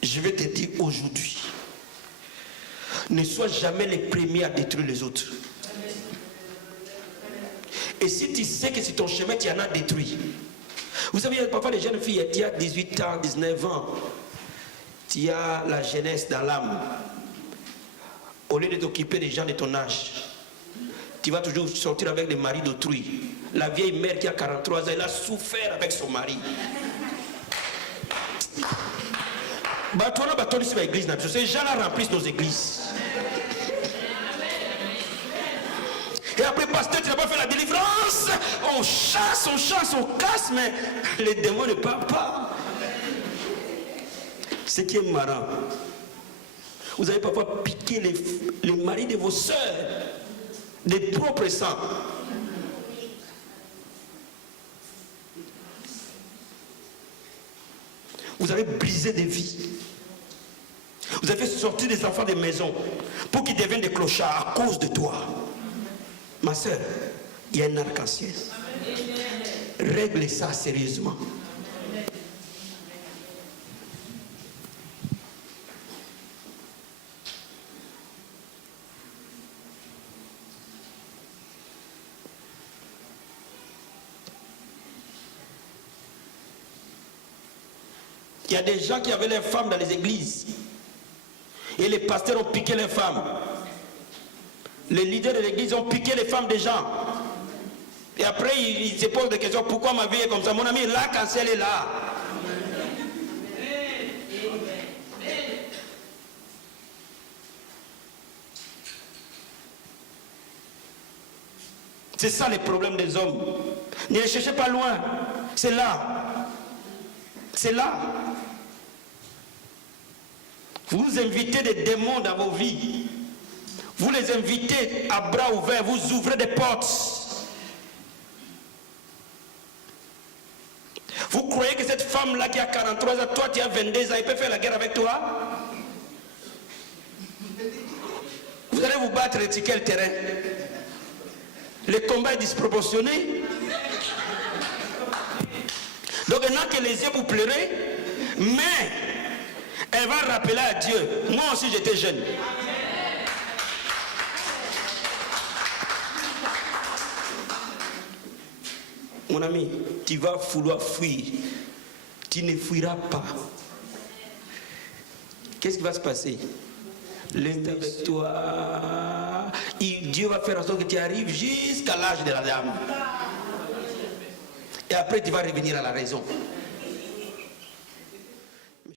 je vais te dire aujourd'hui, ne sois jamais le premier à détruire les autres. Et si tu sais que sur ton chemin, tu en as détruit. Vous savez, parfois les jeunes filles, tu as 18 ans, 19 ans, tu as la jeunesse dans l'âme. Au lieu de t'occuper des gens de ton âge, tu vas toujours sortir avec les maris d'autrui. La vieille mère qui a 43 ans, elle a souffert avec son mari. Ces gens-là remplissent nos églises. Et après, pasteur, tu n'as pas fait la délivrance. On chasse, on casse, mais les démons ne parlent pas. Ce qui est marrant, vous avez parfois piqué les maris de vos sœurs, des propres sangs. Vous avez brisé des vies. Vous avez fait sortir des enfants des maisons pour qu'ils deviennent des clochards à cause de toi. Ma soeur, il y a un arc-en-ciel. Règle ça sérieusement. Il y a des gens qui avaient leurs femmes dans les églises. Et les pasteurs ont piqué les femmes. Les leaders de l'église ont piqué les femmes des gens. Et après, ils se posent des questions. Pourquoi ma vie est comme ça? Mon ami, l'arc-en-ciel est là. C'est ça les problèmes des hommes. Ne les cherchez pas loin. C'est là. C'est là. Vous invitez des démons dans vos vies. Vous les invitez à bras ouverts. Vous ouvrez des portes. Vous croyez que cette femme-là qui a 43 ans, toi tu as 22 ans, elle peut faire la guerre avec toi? Vous allez vous battre sur quel terrain? Le combat est disproportionné. Donc maintenant que les yeux vous pleurez, mais elle va rappeler à Dieu, moi aussi j'étais jeune. Mon ami, tu vas vouloir fuir. Tu ne fuiras pas. Qu'est-ce qui va se passer? L'Est avec toi. Dieu va faire en sorte que tu arrives jusqu'à l'âge de la dame. Et après, tu vas revenir à la raison.